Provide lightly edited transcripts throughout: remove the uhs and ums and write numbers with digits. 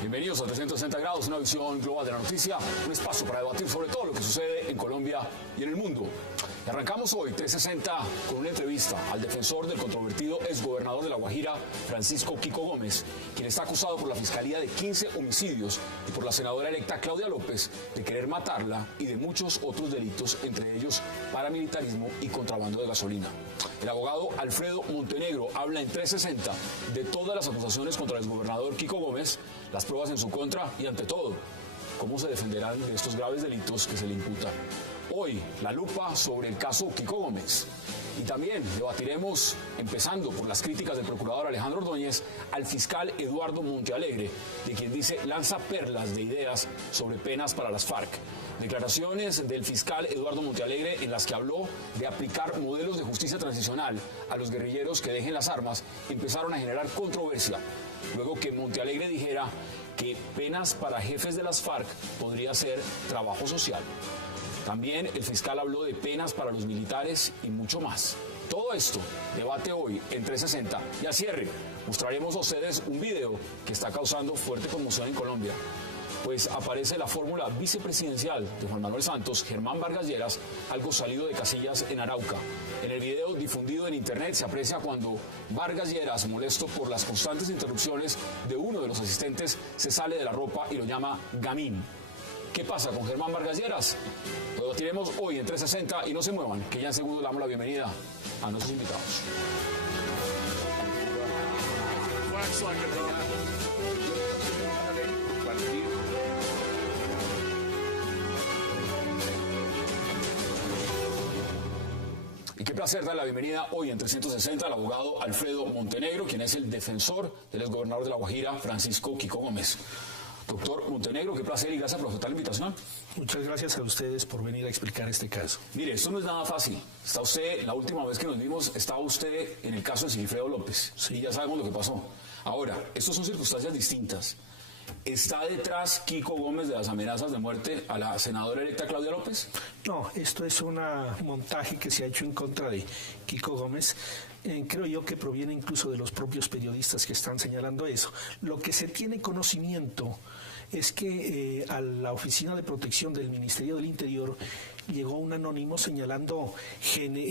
Bienvenidos a 360 grados, una visión global de la noticia, un espacio para debatir sobre todo lo que sucede en Colombia y en el mundo. Y arrancamos hoy 360 con una entrevista al defensor del controvertido exgobernador de La Guajira, Francisco Kiko Gómez, quien está acusado por la Fiscalía de 15 homicidios y por la senadora electa Claudia López de querer matarla y de muchos otros delitos, entre ellos paramilitarismo y contrabando de gasolina. El abogado Alfredo Montenegro habla en 360 de todas las acusaciones contra el exgobernador Kiko Gómez, las pruebas en su contra y, ante todo, cómo se defenderán de estos graves delitos que se le imputan. Hoy, la lupa sobre el caso Kiko Gómez. Y también debatiremos, empezando por las críticas del procurador Alejandro Ordóñez al fiscal Eduardo Montealegre, de quien dice lanza perlas de ideas sobre penas para las FARC. Declaraciones del fiscal Eduardo Montealegre en las que habló de aplicar modelos de justicia transicional a los guerrilleros que dejen las armas empezaron a generar controversia, luego que Montealegre dijera que penas para jefes de las FARC podría ser trabajo social. También el fiscal habló de penas para los militares y mucho más. Todo esto, debate hoy en 360. Y a cierre, mostraremos a ustedes un video que está causando fuerte conmoción en Colombia. Pues aparece la fórmula vicepresidencial de Juan Manuel Santos, Germán Vargas Lleras, algo salido de casillas en Arauca. En el video difundido en internet se aprecia cuando Vargas Lleras, molesto por las constantes interrupciones de uno de los asistentes, se sale de la ropa y lo llama gamín. ¿Qué pasa con Germán Vargas Lleras? Lo debatiremos hoy en 360 y no se muevan, que ya en segundos le damos la bienvenida a nuestros invitados. Y qué placer dar la bienvenida hoy en 360 al abogado Alfredo Montenegro, quien es el defensor del exgobernador de La Guajira, Francisco Kiko Gómez. Doctor Montenegro, qué placer y gracias por aceptar la invitación. Muchas gracias a ustedes por venir a explicar este caso. Mire, esto no es nada fácil. Está usted, la última vez que nos vimos, estaba usted en el caso de Sigifredo López. Sí, ya sabemos lo que pasó. Ahora, estas son circunstancias distintas. ¿Está detrás Kiko Gómez de las amenazas de muerte a la senadora electa Claudia López? No, esto es un montaje que se ha hecho en contra de Kiko Gómez. Creo yo que proviene incluso de los propios periodistas que están señalando eso. Lo que se tiene conocimiento es que a la Oficina de Protección del Ministerio del Interior llegó un anónimo señalando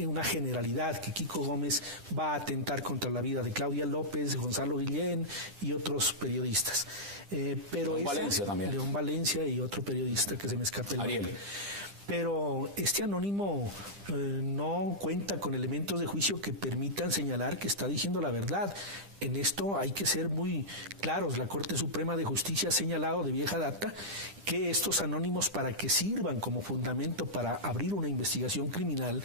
una generalidad, que Kiko Gómez va a atentar contra la vida de Claudia López, de Gonzalo Guillén y otros periodistas. Pero León Valencia también. León Valencia y otro periodista que se me escape el Ariel. nombre. Pero este anónimo no cuenta con elementos de juicio que permitan señalar que está diciendo la verdad. En esto hay que ser muy claros. La Corte Suprema de Justicia ha señalado de vieja data que estos anónimos, para que sirvan como fundamento para abrir una investigación criminal,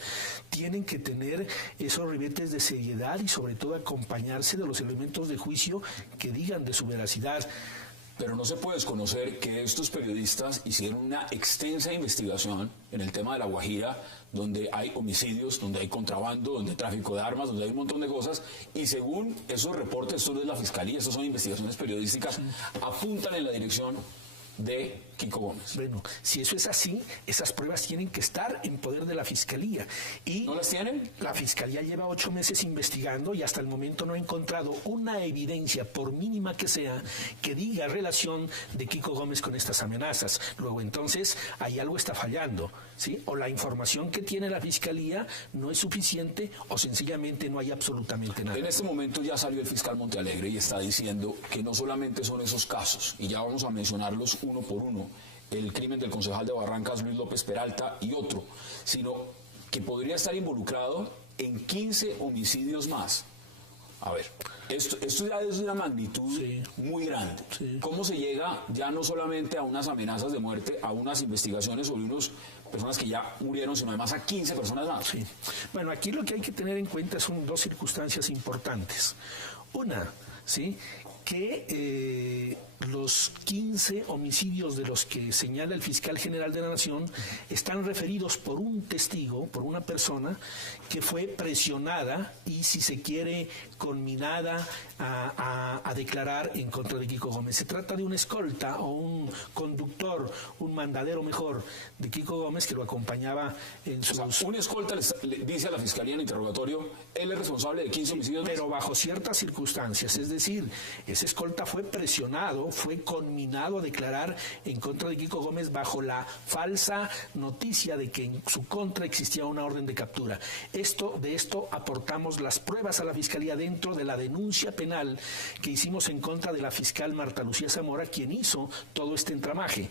tienen que tener esos ribetes de seriedad y sobre todo acompañarse de los elementos de juicio que digan de su veracidad. Pero no se puede desconocer que estos periodistas hicieron una extensa investigación en el tema de La Guajira, donde hay homicidios, donde hay contrabando, donde hay tráfico de armas, donde hay un montón de cosas, y según esos reportes, esto no es la Fiscalía, estos son investigaciones periodísticas, apuntan en la dirección de Kiko Gómez. Bueno, si eso es así, esas pruebas tienen que estar en poder de la Fiscalía. ¿Y no las tienen? La Fiscalía lleva 8 meses investigando y hasta el momento no ha encontrado una evidencia, por mínima que sea, que diga relación de Kiko Gómez con estas amenazas. Luego, entonces, ahí algo está fallando, ¿sí? O la información que tiene la Fiscalía no es suficiente o sencillamente no hay absolutamente nada. En este momento ya salió el fiscal Montealegre y está diciendo que no solamente son esos casos, y ya vamos a mencionarlos uno por uno, el crimen del concejal de Barrancas, Luis López Peralta, y otro, sino que podría estar involucrado en 15 homicidios más. A ver, esto ya es de una magnitud muy grande. Sí. ¿Cómo se llega ya no solamente a unas amenazas de muerte, a unas investigaciones sobre unas personas que ya murieron, sino además a 15 personas más? Sí. Bueno, aquí lo que hay que tener en cuenta son dos circunstancias importantes. Una, ¿sí?, que los 15 homicidios de los que señala el fiscal general de la Nación están referidos por un testigo, por una persona que fue presionada y, si se quiere, conminada a declarar en contra de Kiko Gómez. Se trata de un escolta o un conductor, un mandadero mejor de Kiko Gómez, que lo acompañaba en sus... O sea, un escolta le dice a la fiscalía en el interrogatorio, él es responsable de 15 homicidios. Pero bajo ciertas circunstancias, es decir, ese escolta fue presionado, fue conminado a declarar en contra de Kiko Gómez bajo la falsa noticia de que en su contra existía una orden de captura. De esto aportamos las pruebas a la fiscalía dentro de la denuncia penal que hicimos en contra de la fiscal Marta Lucía Zamora, quien hizo todo este entramaje.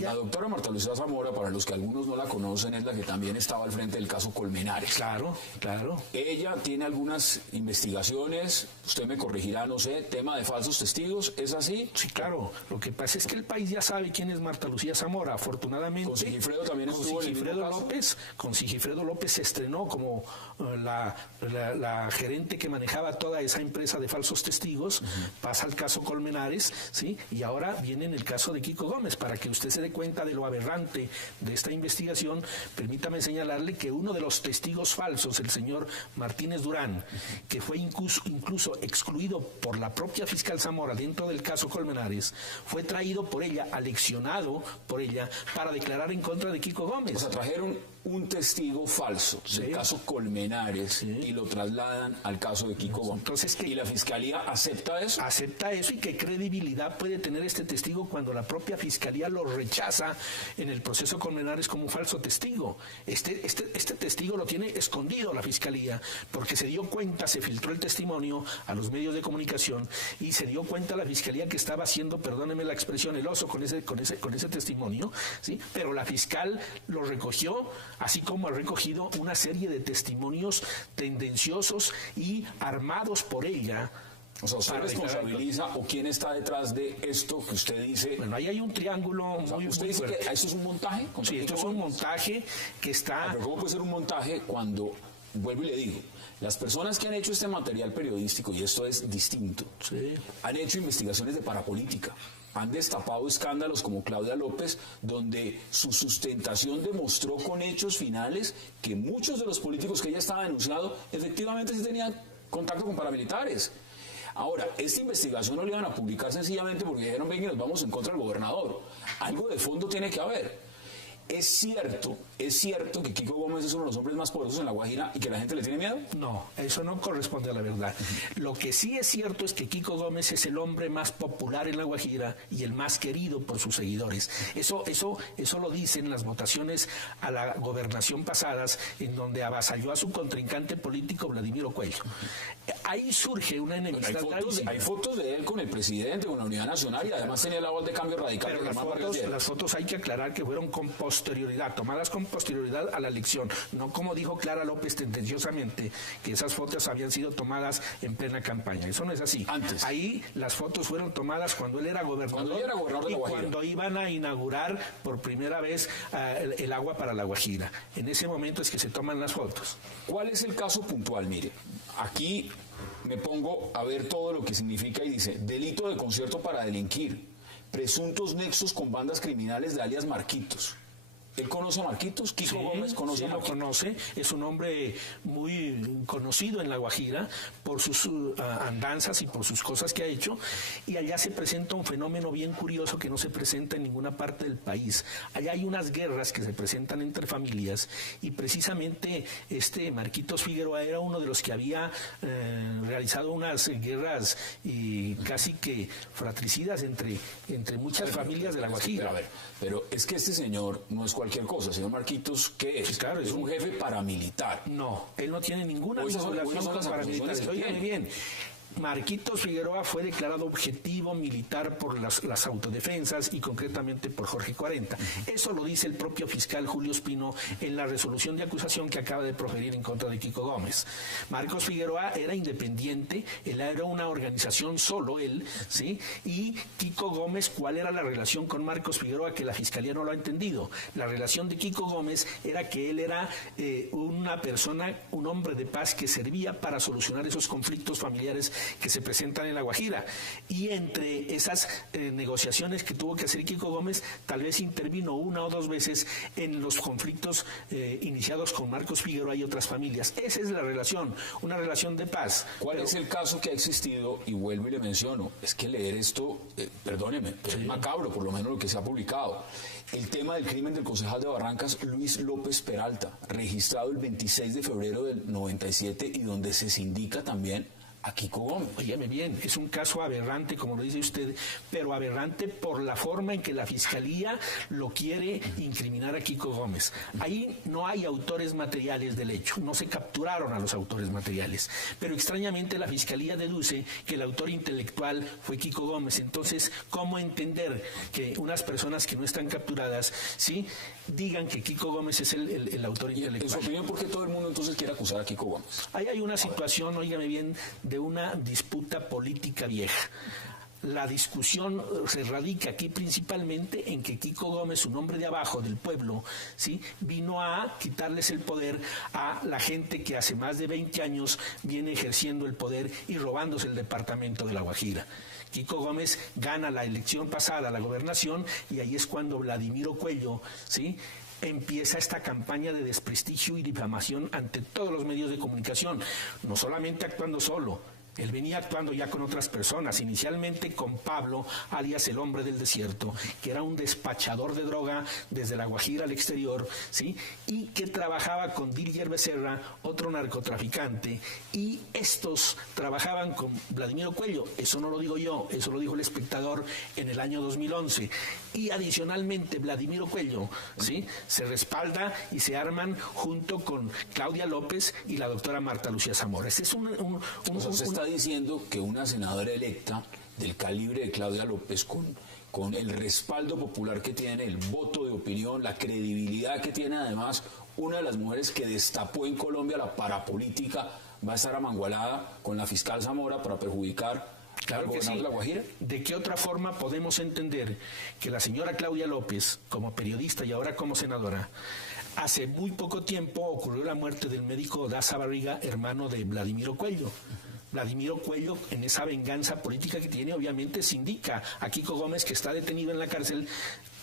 La doctora Marta Lucía Zamora, para los que algunos no la conocen, es la que también estaba al frente del caso Colmenares. Claro, claro. Ella tiene algunas investigaciones, usted me corregirá, no sé, tema de falsos testigos, ¿es así? Sí, claro. Lo que pasa es que el país ya sabe quién es Marta Lucía Zamora, afortunadamente. Con Sigifredo también estuvo en el mismo caso. Con Sigifredo López se estrenó como la gerente que manejaba toda esa empresa de falsos testigos. Pasa el caso Colmenares, ¿sí? Y ahora viene en el caso de Kiko Gómez. Para que usted se dé cuenta de lo aberrante de esta investigación, permítame señalarle que uno de los testigos falsos, el señor Martínez Durán, que fue incluso excluido por la propia fiscal Zamora dentro del caso Colmenares, fue traído por ella, aleccionado por ella, para declarar en contra de Kiko Gómez. O sea, trajeron un testigo falso del caso Colmenares y lo trasladan al caso de Kiko Gómez. Entonces, ¿y la fiscalía acepta eso? Acepta eso. ¿Y qué credibilidad puede tener este testigo cuando la propia fiscalía lo rechaza en el proceso Colmenares como un falso testigo? Este testigo lo tiene escondido la fiscalía, porque se dio cuenta, se filtró el testimonio a los medios de comunicación y se dio cuenta la fiscalía que estaba haciendo, perdóneme la expresión, el oso con ese testimonio, ¿sí? Pero la fiscal lo recogió, así como ha recogido una serie de testimonios tendenciosos y armados por ella. O sea, ¿usted responsabiliza o quién está detrás de esto que usted dice? Bueno, ahí hay un triángulo muy ¿usted dice fuerte. que esto es un montaje? Sí, esto es un montaje que está... Pero ¿cómo puede ser un montaje cuando, vuelvo y le digo, las personas que han hecho este material periodístico, y esto es distinto, han hecho investigaciones de parapolítica, han destapado escándalos como Claudia López, donde su sustentación demostró con hechos finales que muchos de los políticos que ella estaba denunciando efectivamente sí tenían contacto con paramilitares. Ahora, esta investigación no la iban a publicar sencillamente porque dijeron, venga, nos vamos en contra del gobernador. Algo de fondo tiene que haber. ¿Es cierto que Kiko Gómez es uno de los hombres más poderosos en La Guajira y que la gente le tiene miedo? No, eso no corresponde a la verdad. Lo que sí es cierto es que Kiko Gómez es el hombre más popular en La Guajira y el más querido por sus seguidores. Eso lo dicen las votaciones a la gobernación pasadas, en donde avasalló a su contrincante político Vladimiro Cuello. Ahí surge una enemistad. Hay fotos de él con el presidente, con la Unidad Nacional, y además tenía la voz de Cambio Radical. Pero las fotos hay que aclarar que fueron con posterioridad, tomadas con posterioridad a la elección, no como dijo Clara López tendenciosamente, que esas fotos habían sido tomadas en plena campaña. Eso no es así. Antes. Ahí las fotos fueron tomadas cuando él era gobernador, de La Guajira, cuando iban a inaugurar por primera vez el agua para La Guajira. En ese momento es que se toman las fotos. ¿Cuál es el caso puntual? Mire, aquí me pongo a ver todo lo que significa y dice, delito de concierto para delinquir, presuntos nexos con bandas criminales de alias Marquitos. ¿Él conoce a Marquitos? ¿Kiko Gómez conoce a Marquitos? Lo conoce, es un hombre muy conocido en La Guajira por sus andanzas y por sus cosas que ha hecho, y allá se presenta un fenómeno bien curioso que no se presenta en ninguna parte del país. Allá hay unas guerras que se presentan entre familias, y precisamente Marquitos Figueroa era uno de los que había realizado unas guerras y casi que fratricidas entre muchas familias de La Guajira. Pero es que este señor no es cualquier cosa. Señor Marquitos, ¿qué es? Claro, es un jefe paramilitar. No, él no tiene ninguna vinculación con paramilitares. Óigame bien. Marquitos Figueroa fue declarado objetivo militar por las autodefensas y concretamente por Jorge 40. Eso lo dice el propio fiscal Julio Espino en la resolución de acusación que acaba de proferir en contra de Kiko Gómez. Marcos Figueroa era independiente, él era una organización solo, él, ¿sí? Y Kiko Gómez, ¿cuál era la relación con Marcos Figueroa? Que la fiscalía no lo ha entendido. La relación de Kiko Gómez era que él era una persona, un hombre de paz que servía para solucionar esos conflictos familiares que se presentan en La Guajira. Y entre esas negociaciones que tuvo que hacer Kiko Gómez, tal vez intervino una o dos veces en los conflictos iniciados con Marcos Figueroa y otras familias. Esa es la relación, una relación de paz. ¿Cuál es el caso que ha existido? Y vuelvo y le menciono, es que leer esto, perdóneme, pero es macabro, por lo menos lo que se ha publicado. El tema del crimen del concejal de Barrancas, Luis López Peralta, registrado el 26 de febrero del 97 y donde se sindica también a Kiko Gómez. Óyeme bien, es un caso aberrante, como lo dice usted, pero aberrante por la forma en que la Fiscalía lo quiere incriminar a Kiko Gómez. Ahí no hay autores materiales del hecho, no se capturaron a los autores materiales, pero extrañamente la Fiscalía deduce que el autor intelectual fue Kiko Gómez. Entonces, ¿cómo entender que unas personas que no están capturadas, sí, digan que Kiko Gómez es el autor intelectual? En su opinión, ¿por qué todo el mundo entonces quiere acusar a Kiko Gómez? Ahí hay una situación, óigame bien, de una disputa política vieja. La discusión se radica aquí principalmente en que Kiko Gómez, un hombre de abajo del pueblo, ¿sí?, vino a quitarles el poder a la gente que hace más de 20 años viene ejerciendo el poder y robándose el departamento de La Guajira. Kiko Gómez gana la elección pasada, la gobernación, y ahí es cuando Vladimiro Cuello, ¿sí?, empieza esta campaña de desprestigio y difamación ante todos los medios de comunicación, no solamente actuando solo. Él venía actuando ya con otras personas, inicialmente con Pablo, alias el hombre del desierto, que era un despachador de droga desde La Guajira al exterior, ¿sí?, y que trabajaba con Dirger Becerra, otro narcotraficante, y estos trabajaban con Vladimiro Cuello. Eso no lo digo yo, eso lo dijo El Espectador en el año 2011. Y adicionalmente Vladimiro Cuello, ¿sí?, se respalda y se arman junto con Claudia López y la doctora Marta Lucía Zamora. Este es está diciendo que una senadora electa del calibre de Claudia López, con el respaldo popular que tiene, el voto de opinión, la credibilidad que tiene, además, una de las mujeres que destapó en Colombia la parapolítica, va a estar amangualada con la fiscal Zamora para perjudicar Claro que sí. La Guajira. ¿De qué otra forma podemos entender que la señora Claudia López, como periodista y ahora como senadora, hace muy poco tiempo ocurrió la muerte del médico Daza Barriga, hermano de Vladimiro Cuello? Vladimiro Cuello, en esa venganza política que tiene, obviamente se indica a Kiko Gómez, que está detenido en la cárcel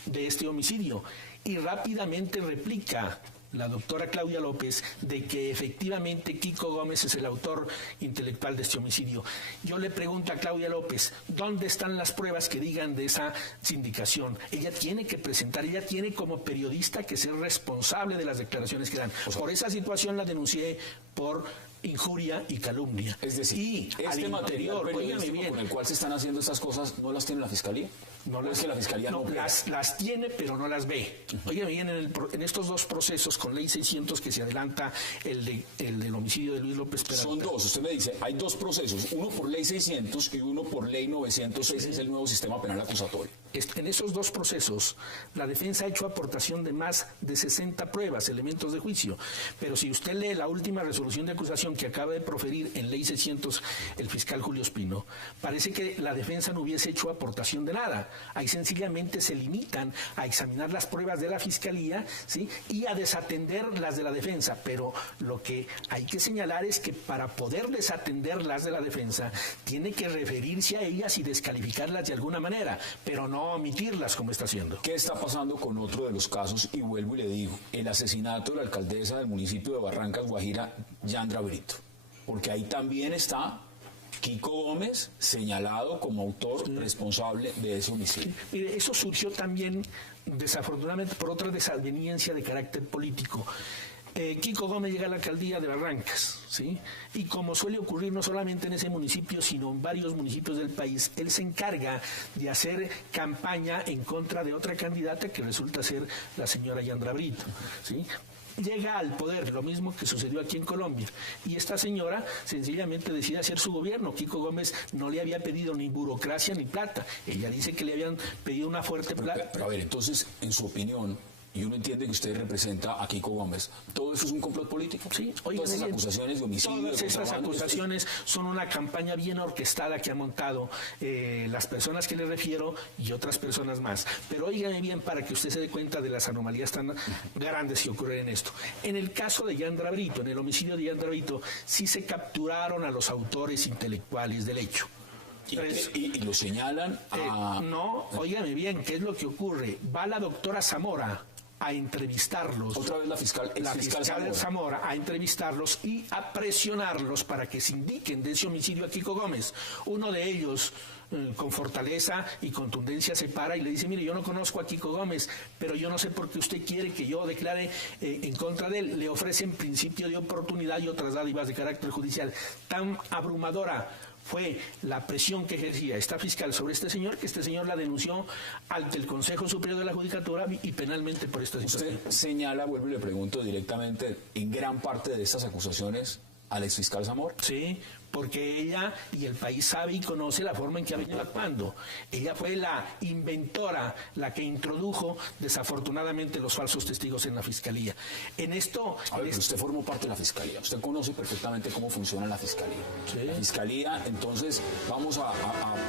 de este homicidio, y rápidamente replica la doctora Claudia López de que efectivamente Kiko Gómez es el autor intelectual de este homicidio. Yo le pregunto a Claudia López, ¿dónde están las pruebas que digan de esa sindicación? Ella tiene que presentar, ella tiene como periodista que ser responsable de las declaraciones que dan. Por esa situación la denuncié por injuria y calumnia. Es decir, y este material periodístico con el cual se están haciendo estas cosas, ¿no las tiene la Fiscalía? No, es que la Fiscalía no las tiene, pero no las ve. Oigan bien, en estos dos procesos con Ley 600 que se adelanta el del homicidio de Luis López Peralta. Son dos, usted me dice, hay dos procesos, uno por Ley 600 y uno por Ley 906, es el nuevo sistema penal acusatorio. En esos dos procesos, la defensa ha hecho aportación de más de 60 pruebas, elementos de juicio. Pero si usted lee la última resolución de acusación que acaba de proferir en Ley 600 el fiscal Julio Espino, parece que la defensa no hubiese hecho aportación de nada. Ahí sencillamente se limitan a examinar las pruebas de la Fiscalía, ¿sí?, y a desatender las de la defensa. Pero lo que hay que señalar es que para poder desatender las de la defensa, tiene que referirse a ellas y descalificarlas de alguna manera, pero no omitirlas como está haciendo. ¿Qué está pasando con otro de los casos? Y vuelvo y le digo, el asesinato de la alcaldesa del municipio de Barrancas, Guajira, Yandra Brito. Porque ahí también está Kiko Gómez señalado como autor responsable de ese homicidio. Sí, mire, eso surgió también, desafortunadamente, por otra desaveniencia de carácter político. Kiko Gómez llega a la alcaldía de Barrancas, ¿sí? Y como suele ocurrir no solamente en ese municipio, sino en varios municipios del país, él se encarga de hacer campaña en contra de otra candidata que resulta ser la señora Yandra Brito, ¿sí? Llega al poder, lo mismo que sucedió aquí en Colombia, y esta señora sencillamente decide hacer su gobierno. Kiko Gómez no le había pedido ni burocracia ni plata, ella dice que le habían pedido una fuerte plata. Pero a ver, entonces, en su opinión, y uno entiende que usted representa a Kiko Gómez, ¿todo eso es un complot político? Sí, todas esas acusaciones de homicidio. Todas estas acusaciones son una campaña bien orquestada que ha montado las personas que le refiero y otras personas más. Pero óigame bien para que usted se dé cuenta de las anomalías tan grandes que ocurren en esto. En el caso de Yandra Brito, en el homicidio de Yandra Brito, sí se capturaron a los autores intelectuales del hecho. Y lo señalan a... No, óigame bien, ¿qué es lo que ocurre? Va la doctora Zamora a entrevistarlos. Otra vez la fiscal Zamora a entrevistarlos y a presionarlos para que se indiquen de ese homicidio a Kiko Gómez. Uno de ellos, con fortaleza y contundencia, se para y le dice: mire, yo no conozco a Kiko Gómez, pero yo no sé por qué usted quiere que yo declare en contra de él. Le ofrecen principio de oportunidad y otras dádivas de carácter judicial. Tan abrumadora fue la presión que ejercía esta fiscal sobre este señor, que este señor la denunció ante el Consejo Superior de la Judicatura y penalmente por esta situación. Usted señala, vuelvo y le pregunto directamente, en gran parte de estas acusaciones al exfiscal Zamora. Sí, porque ella y el país sabe y conoce la forma en que ha venido actuando. Ella fue la inventora, la que introdujo desafortunadamente los falsos testigos en la fiscalía. En esto... Pero usted formó parte de la fiscalía, usted conoce perfectamente cómo funciona la fiscalía. ¿Sí? La fiscalía, entonces, vamos a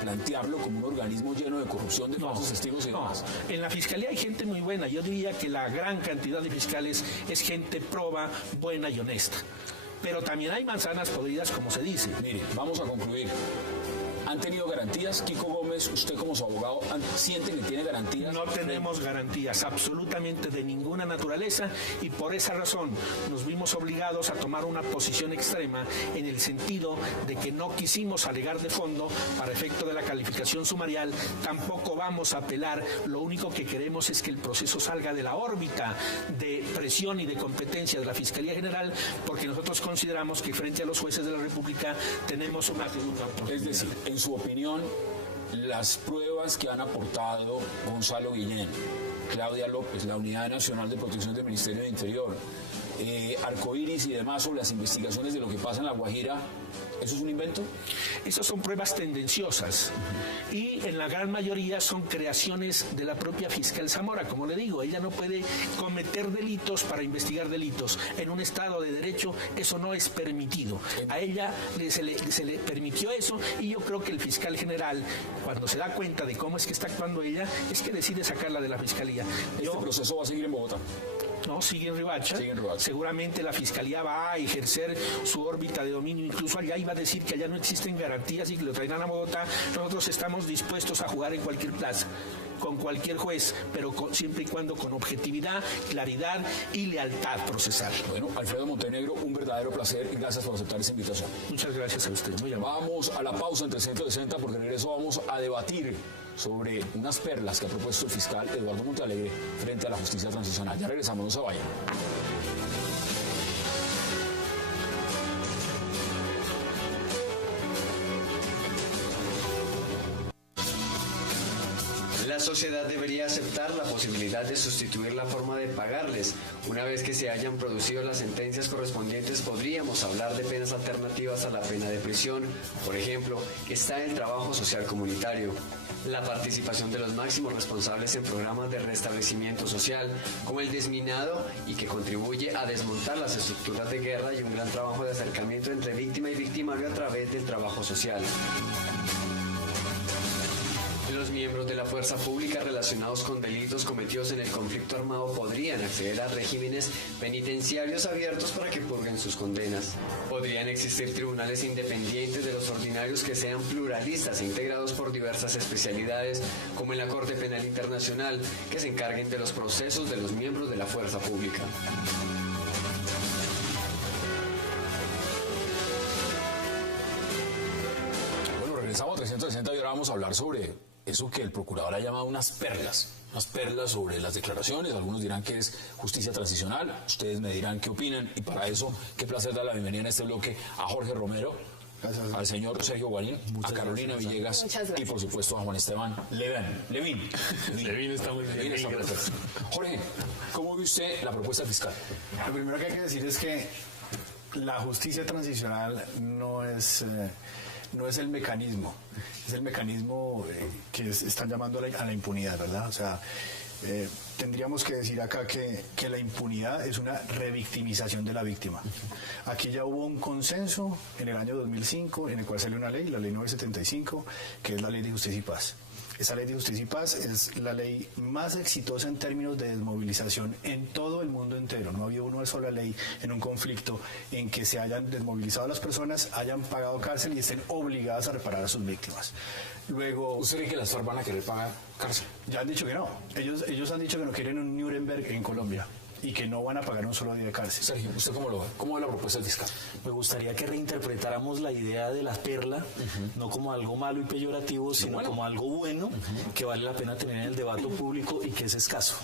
plantearlo como un organismo lleno de corrupción, de falsos testigos y demás. En la fiscalía hay gente muy buena. Yo diría que la gran cantidad de fiscales es gente proba, buena y honesta. Pero también hay manzanas podridas, como se dice. Mire, vamos a concluir. ¿Han tenido garantías? Kiko Gómez, usted como su abogado, ¿siente que tiene garantías? No tenemos garantías absolutamente de ninguna naturaleza y por esa razón nos vimos obligados a tomar una posición extrema en el sentido de que no quisimos alegar de fondo para efecto de la calificación sumarial, tampoco vamos a apelar, lo único que queremos es que el proceso salga de la órbita de presión y de competencia de la Fiscalía General, porque nosotros consideramos que frente a los jueces de la República tenemos una segunda oportunidad. Es decir, en su opinión, las pruebas que han aportado Gonzalo Guillén, Claudia López, la Unidad Nacional de Protección del Ministerio de Interior, Arcoiris y demás sobre las investigaciones de lo que pasa en La Guajira, ¿eso es un invento? Esas son pruebas tendenciosas y en la gran mayoría son creaciones de la propia fiscal Zamora. Como le digo, ella no puede cometer delitos para investigar delitos. En un Estado de Derecho eso no es permitido. A ella se le permitió eso y yo creo que el fiscal general, cuando se da cuenta de cómo es que está actuando ella, es que decide sacarla de la fiscalía. ¿Este proceso va a seguir en Bogotá? No, sigue en Riohacha. Seguramente la Fiscalía va a ejercer su órbita de dominio. Incluso allá iba a decir que allá no existen garantías y que lo traerán a Bogotá. Nosotros estamos dispuestos a jugar en cualquier plaza, con cualquier juez, pero siempre y cuando con objetividad, claridad y lealtad procesal. Bueno, Alfredo Montenegro, un verdadero placer y gracias por aceptar esta invitación. Muchas gracias a usted. Muy amable. Vamos a la pausa entre 160 porque en regreso vamos a debatir sobre unas perlas que ha propuesto el fiscal Eduardo Montalegre frente a la justicia transicional. Ya regresamos, no se vayan. La sociedad debería aceptar la posibilidad de sustituir la forma de pagarles. Una vez que se hayan producido las sentencias correspondientes, podríamos hablar de penas alternativas a la pena de prisión. Por ejemplo, está el trabajo social comunitario, la participación de los máximos responsables en programas de restablecimiento social, como el desminado y que contribuye a desmontar las estructuras de guerra y un gran trabajo de acercamiento entre víctima y victimario a través del trabajo social. Los miembros de la fuerza pública relacionados con delitos cometidos en el conflicto armado podrían acceder a regímenes penitenciarios abiertos para que purguen sus condenas. Podrían existir tribunales independientes de los ordinarios que sean pluralistas e integrados por diversas especialidades, como en la Corte Penal Internacional, que se encarguen de los procesos de los miembros de la fuerza pública. Bueno, regresamos a 360 y ahora vamos a hablar sobre eso que el procurador ha llamado unas perlas sobre las declaraciones. Algunos dirán que es justicia transicional, ustedes me dirán qué opinan, y para eso, qué placer dar la bienvenida en este bloque a Jorge Romero, al señor Sergio Guarín, a Carolina Villegas y por supuesto a Juan Esteban Levín. Levin está muy bien. Está perfecto. Jorge, ¿cómo ve usted la propuesta fiscal? Lo primero que hay que decir es que la justicia transicional no es el mecanismo, es el mecanismo que están llamando a la impunidad, ¿verdad? O sea, tendríamos que decir acá que la impunidad es una revictimización de la víctima. Aquí ya hubo un consenso en el año 2005 en el cual salió una ley, la ley 975, que es la ley de justicia y paz. Esa ley de justicia y paz es la ley más exitosa en términos de desmovilización en todo el mundo entero. No ha habido una sola ley en un conflicto en que se hayan desmovilizado las personas, hayan pagado cárcel y estén obligadas a reparar a sus víctimas. Luego, ¿usted cree que las FARC van a querer pagar cárcel? Ya han dicho que no. Ellos han dicho que no quieren un Nuremberg en Colombia y que no van a pagar un solo día de cárcel. Sergio, ¿usted cómo lo ve? ¿Cómo ve la propuesta del fiscal? Me gustaría que reinterpretáramos la idea de la perla, no como algo malo y peyorativo, sino como algo bueno, que vale la pena tener en el debate público y que es escaso.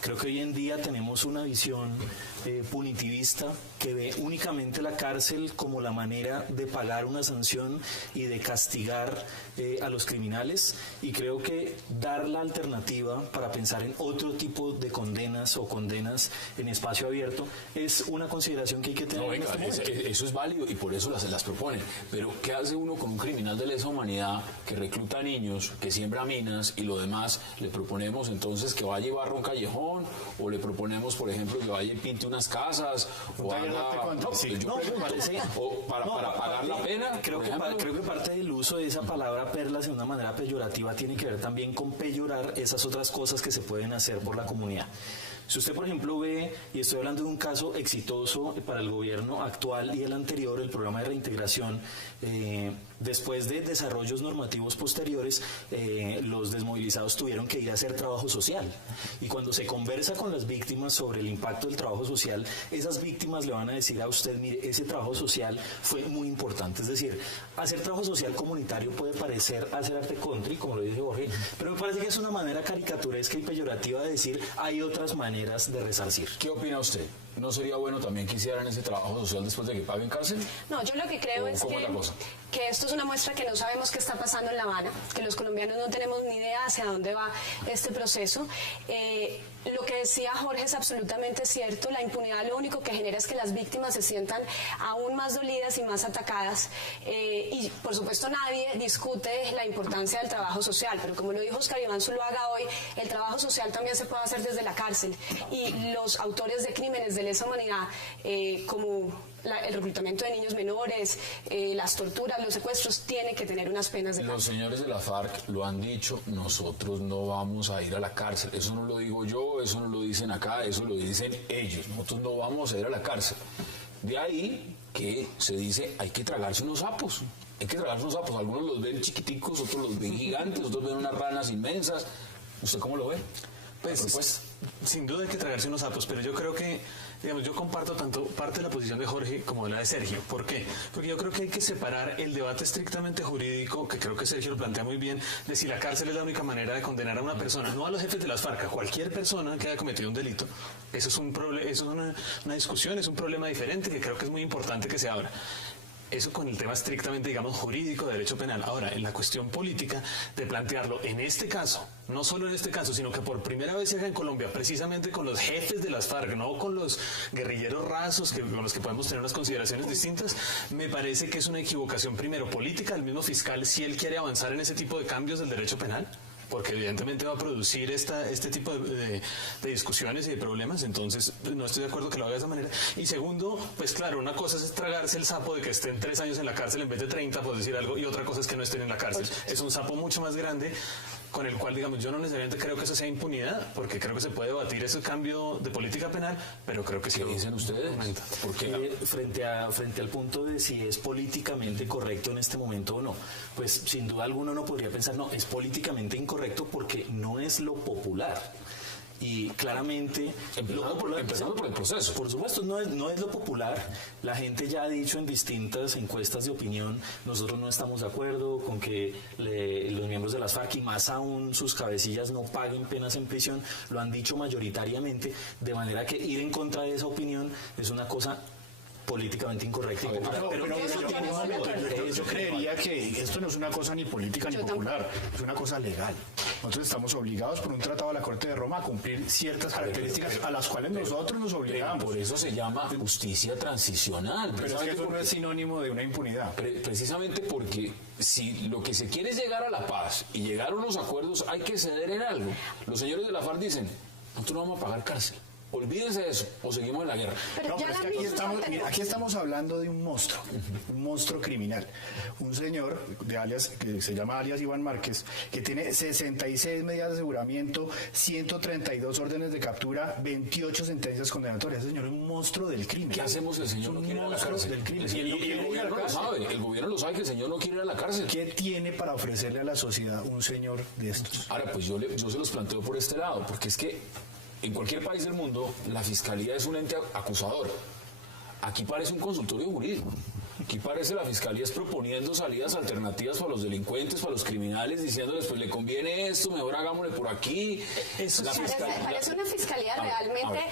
Creo que hoy en día tenemos una visión punitivista que ve únicamente la cárcel como la manera de pagar una sanción y de castigar a los criminales, y creo que dar la alternativa para pensar en otro tipo de condenas o condenas en espacio abierto es una consideración que hay que tener. No, venga, eso es válido y por eso las proponen. Pero ¿qué hace uno con un criminal de lesa humanidad que recluta niños, que siembra minas y lo demás? ¿Le proponemos entonces que vaya y barra un callejón? ¿O le proponemos, por ejemplo, que vaya y pinte unas casas? ¿O para pagar la pena? Creo que parte del uso de esa palabra perlas de una manera peyorativa tiene que ver también con peyorar esas otras cosas que se pueden hacer por la comunidad. Si usted, por ejemplo, ve, y estoy hablando de un caso exitoso para el gobierno actual y el anterior, el programa de reintegración, después de desarrollos normativos posteriores, los desmovilizados tuvieron que ir a hacer trabajo social. Y cuando se conversa con las víctimas sobre el impacto del trabajo social, esas víctimas le van a decir a usted, mire, ese trabajo social fue muy importante. Es decir, hacer trabajo social comunitario puede parecer hacer arte country, como lo dice Jorge, pero me parece que es una manera caricaturesca y peyorativa de decir, hay otras maneras de resarcir. ¿Qué opina usted? ¿No sería bueno también que hicieran ese trabajo social después de que paguen cárcel? No, yo lo que creo es que esto es una muestra que no sabemos qué está pasando en La Habana, que los colombianos no tenemos ni idea hacia dónde va este proceso. Lo que decía Jorge es absolutamente cierto. La impunidad lo único que genera es que las víctimas se sientan aún más dolidas y más atacadas. Y por supuesto nadie discute la importancia del trabajo social, pero como lo dijo Oscar Iván Zuluaga hoy, el trabajo social también se puede hacer desde la cárcel. Y los autores de crímenes de lesa humanidad, como el reclutamiento de niños menores, las torturas, los secuestros, tienen que tener unas penas de cárcel. Los señores de la FARC lo han dicho, nosotros no vamos a ir a la cárcel. Eso no lo digo yo, eso no lo dicen acá, eso lo dicen ellos. Nosotros no vamos a ir a la cárcel. De ahí que se dice, hay que tragarse unos sapos. Hay que tragarse unos sapos. Algunos los ven chiquiticos, otros los ven gigantes, otros ven unas ranas inmensas. ¿Usted cómo lo ve? Pues sin duda hay que tragarse unos sapos, pero yo creo que, digamos, yo comparto tanto parte de la posición de Jorge como de la de Sergio. ¿Por qué? Porque yo creo que hay que separar el debate estrictamente jurídico, que creo que Sergio lo plantea muy bien, de si la cárcel es la única manera de condenar a una persona, no a los jefes de las FARC, a cualquier persona que haya cometido un delito. Eso es una discusión, es un problema diferente que creo que es muy importante que se abra. Eso con el tema estrictamente, digamos, jurídico de derecho penal. Ahora, en la cuestión política, de plantearlo en este caso, no solo en este caso, sino que por primera vez se haga en Colombia, precisamente con los jefes de las FARC, no con los guerrilleros rasos, con los que podemos tener unas consideraciones distintas, me parece que es una equivocación, primero, política del mismo fiscal, si él quiere avanzar en ese tipo de cambios del derecho penal, porque evidentemente va a producir este tipo de discusiones y de problemas. Entonces no estoy de acuerdo que lo haga de esa manera. Y segundo, pues claro, una cosa es tragarse el sapo de que estén 3 años en la cárcel en vez de 30, por decir algo, y otra cosa es que no estén en la cárcel. Es un sapo mucho más grande, con el cual, digamos, yo no necesariamente creo que eso sea impunidad, porque creo que se puede debatir ese cambio de política penal, pero creo que sí. ¿Qué dicen ustedes? Porque frente al punto de si es políticamente correcto en este momento o no, pues sin duda alguno no podría pensar, no, es políticamente incorrecto porque no es lo popular. Y claramente empezando por el proceso. Por supuesto, no es lo popular. La gente ya ha dicho en distintas encuestas de opinión, nosotros no estamos de acuerdo con que los miembros de las FARC y más aún sus cabecillas no paguen penas en prisión. Lo han dicho mayoritariamente, de manera que ir en contra de esa opinión es una cosa políticamente incorrecta y popular. Yo creería que esto no es una cosa ni política ni popular, es una cosa legal. Nosotros estamos obligados por un tratado de la Corte de Roma a cumplir ciertas características a las cuales nosotros nos obligamos. Por eso se llama justicia transicional. Pero es que eso no es sinónimo de una impunidad. Precisamente porque si lo que se quiere es llegar a la paz y llegar a unos acuerdos, hay que ceder en algo. Los señores de la FARC dicen, nosotros no vamos a pagar cárcel. Olvídense de eso, o seguimos en la guerra. Pero no, pero es que aquí estamos hablando de un monstruo criminal. Un señor que se llama alias Iván Márquez, que tiene 66 medidas de aseguramiento, 132 órdenes de captura, 28 sentencias condenatorias. Ese señor es un monstruo del crimen. ¿Qué hacemos? El señor no quiere ir a la cárcel. Del crimen. Y el gobierno lo sabe. El gobierno lo sabe que el señor no quiere ir a la cárcel. ¿Qué tiene para ofrecerle a la sociedad un señor de estos? Ahora, pues yo se los planteo por este lado, porque es que en cualquier país del mundo, la fiscalía es un ente acusador. Aquí parece un consultorio jurídico. Aquí parece la fiscalía es proponiendo salidas alternativas para los delincuentes, para los criminales, diciéndoles, pues le conviene esto, mejor hagámosle por aquí. Eso parece una fiscalía realmente...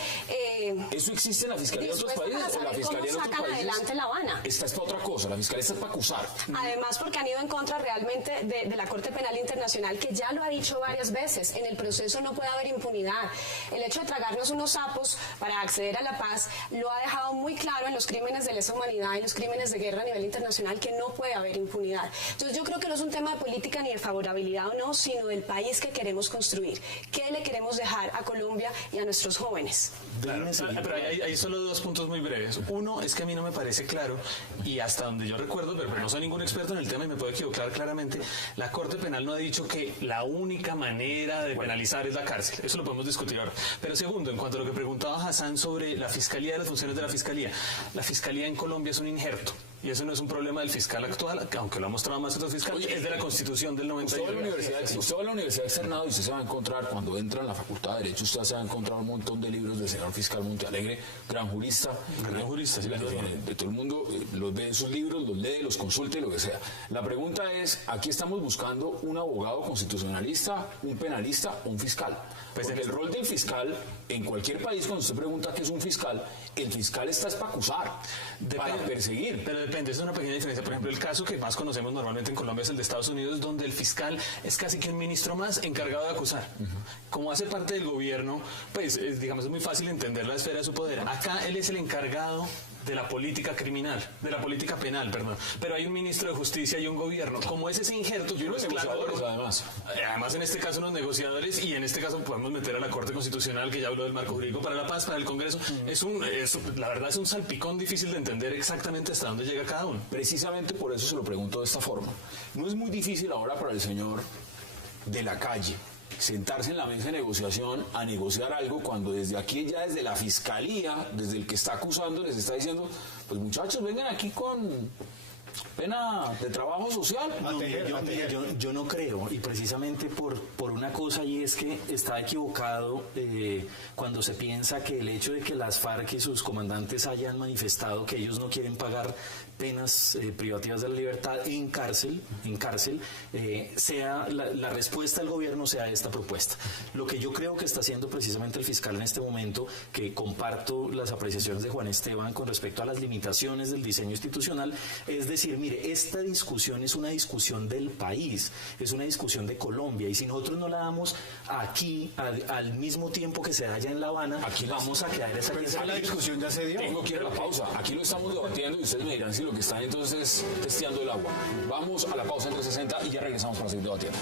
¿Eso existe en la fiscalía de otros países? La fiscalía de otros países adelante La Habana. Esta es para otra cosa, la fiscalía está para acusar. Además, porque han ido en contra realmente de la Corte Penal Internacional, que ya lo ha dicho varias veces, en el proceso no puede haber impunidad. El hecho de tragarnos unos sapos para acceder a la paz lo ha dejado muy claro en los crímenes de lesa humanidad y los crímenes de guerra a nivel internacional, que no puede haber impunidad. Entonces yo creo que no es un tema de política ni de favorabilidad o no, sino del país que queremos construir. ¿Qué le queremos dejar a Colombia y a nuestros jóvenes? Claro, pero hay solo dos puntos muy breves. Uno es que a mí no me parece claro, y hasta donde yo recuerdo, pero no soy ningún experto en el tema y me puedo equivocar claramente, la Corte Penal no ha dicho que la única manera de penalizar es la cárcel. Eso lo podemos discutir ahora. Pero segundo, en cuanto a lo que preguntaba Hassan sobre la fiscalía y las funciones de la fiscalía en Colombia es un injerto. Y eso no es un problema del fiscal actual, aunque lo ha mostrado más otro fiscal, es de la Constitución del 91. Usted va a la Universidad Externado y usted se va a encontrar, cuando entra en la Facultad de Derecho, usted se va a encontrar un montón de libros del señor fiscal Montealegre, gran jurista, sí, de todo el mundo, los ve en sus libros, los lee, los consulte, lo que sea. La pregunta es, aquí estamos buscando un abogado constitucionalista, un penalista, un fiscal. Pues el rol del fiscal, en cualquier país, cuando usted pregunta qué es un fiscal, el fiscal está para acusar, para perseguir. Pero depende, es una pequeña diferencia. Por ejemplo, el caso que más conocemos normalmente en Colombia es el de Estados Unidos, donde el fiscal es casi que un ministro más encargado de acusar. Como hace parte del gobierno, pues digamos es muy fácil entender la esfera de su poder. Acá él es el encargado de la política criminal, de la política penal, perdón. Pero hay un ministro de justicia y un gobierno. Como es ese injerto, y unos negociadores, además. Además, en este caso, unos negociadores, y en este caso podemos meter a la Corte Constitucional, que ya habló del marco jurídico para la paz, para el Congreso. La verdad es un salpicón difícil de entender exactamente hasta dónde llega cada uno. Precisamente por eso se lo pregunto de esta forma. No es muy difícil ahora para el señor de la calle sentarse en la mesa de negociación a negociar algo cuando desde aquí, ya desde la fiscalía, desde el que está acusando, les está diciendo, pues muchachos, vengan aquí con pena de trabajo social. Yo no creo, y precisamente por una cosa, y es que está equivocado cuando se piensa que el hecho de que las FARC y sus comandantes hayan manifestado que ellos no quieren pagar penas privativas de la libertad en cárcel, sea la respuesta del gobierno sea esta propuesta. Lo que yo creo que está haciendo precisamente el fiscal en este momento, que comparto las apreciaciones de Juan Esteban con respecto a las limitaciones del diseño institucional, es decir, mire, esta discusión es una discusión del país, es una discusión de Colombia, y si nosotros no la damos aquí al mismo tiempo que se da allá en La Habana, aquí vamos a quedar esa la discusión ya se dio. Tengo que ir a la pausa. Aquí lo estamos debatiendo y ustedes me dirán si lo que están entonces es testeando el agua. Vamos a la pausa en 360 y ya regresamos para seguir debatiendo.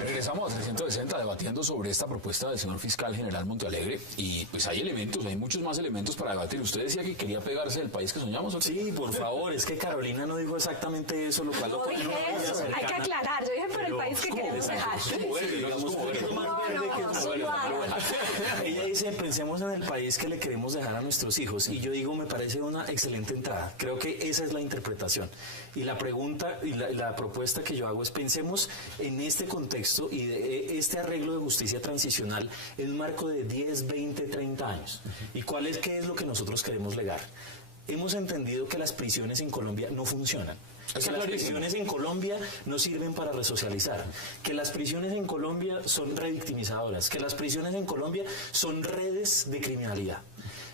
Regresamos a 360 debatiendo sobre esta propuesta del señor fiscal general Montealegre, y pues hay elementos, hay muchos más elementos para debatir. Usted decía que quería pegarse del país que soñamos, ¿o? Sí, por favor, es que Carolina no dijo exactamente eso, lo cual no dije eso, hay que aclarar, yo dije por el país que queremos dejar. Ella dice, pensemos en el país que le queremos dejar a nuestros hijos, y yo digo, me parece una excelente entrada. Creo que esa es la interpretación, y la pregunta y la propuesta que yo hago es, pensemos en este contexto y de este arreglo de justicia transicional en un marco de 10, 20, 30 años. ¿Y qué es lo que nosotros queremos legar? hemos entendido que las prisiones en Colombia no funcionan. Que las prisiones en Colombia no sirven para resocializar, que las prisiones en Colombia son revictimizadoras, que las prisiones en Colombia son redes de criminalidad.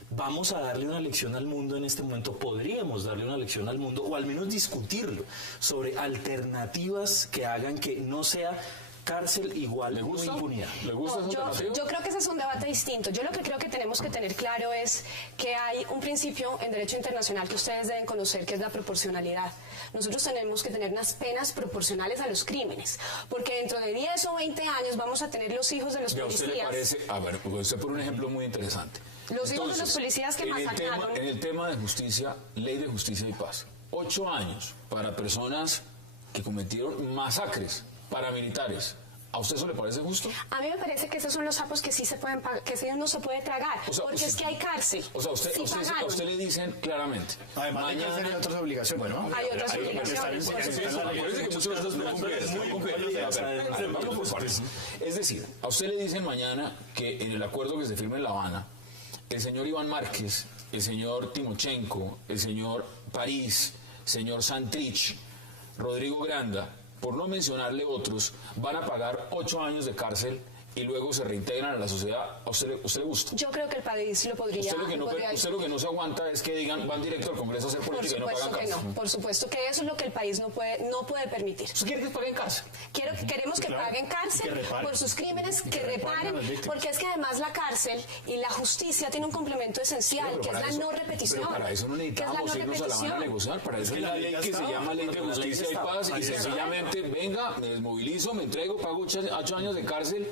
Vamos a darle una lección al mundo en este momento, podríamos darle una lección al mundo, o al menos discutirlo, sobre alternativas que hagan que no sea cárcel igual o impunidad. ¿Le gusta yo creo que ese es un debate distinto. Yo lo que creo que tenemos que tener claro es que hay un principio en derecho internacional que ustedes deben conocer, que es la proporcionalidad. Nosotros tenemos que tener unas penas proporcionales a los crímenes, porque dentro de 10 o 20 años vamos a tener los hijos de los policías. ¿A usted le parece? A ver, usted pone un ejemplo muy interesante. Los hijos de los policías que masacraron. En el tema de justicia, ley de justicia y paz, 8 años para personas que cometieron masacres paramilitares. ¿A usted eso le parece justo? A mí me parece que esos son los sapos que sí se pueden que sí uno se puede tragar, porque es que hay cárcel. O sea, a usted le dicen claramente. Además, mañana hay otras obligaciones, ¿no? Hay otras obligaciones. Es decir, a usted le dicen mañana que en el acuerdo que se firme en La Habana, el señor Iván Márquez, el señor Timochenko, el señor París, el señor Santrich, Rodrigo Granda, por no mencionarle otros, van a pagar 8 años de cárcel y luego se reintegran a la sociedad. ¿A usted le gusta? Yo creo que el país lo podría... Usted lo que no se aguanta es que digan, van directo al Congreso a hacer política y no pagan cárcel. Por supuesto que eso es lo que el país no puede permitir. ¿Usted quiere que paguen cárcel? Queremos que paguen cárcel por sus crímenes, que reparen, porque es que además la cárcel y la justicia tienen un complemento esencial, que es la no repetición. Pero para eso no necesitamos irnos a La Habana a negociar, para eso es la ley que se llama Ley de Justicia y Paz, y sencillamente, venga, me desmovilizo, me entrego, pago 8 años de cárcel.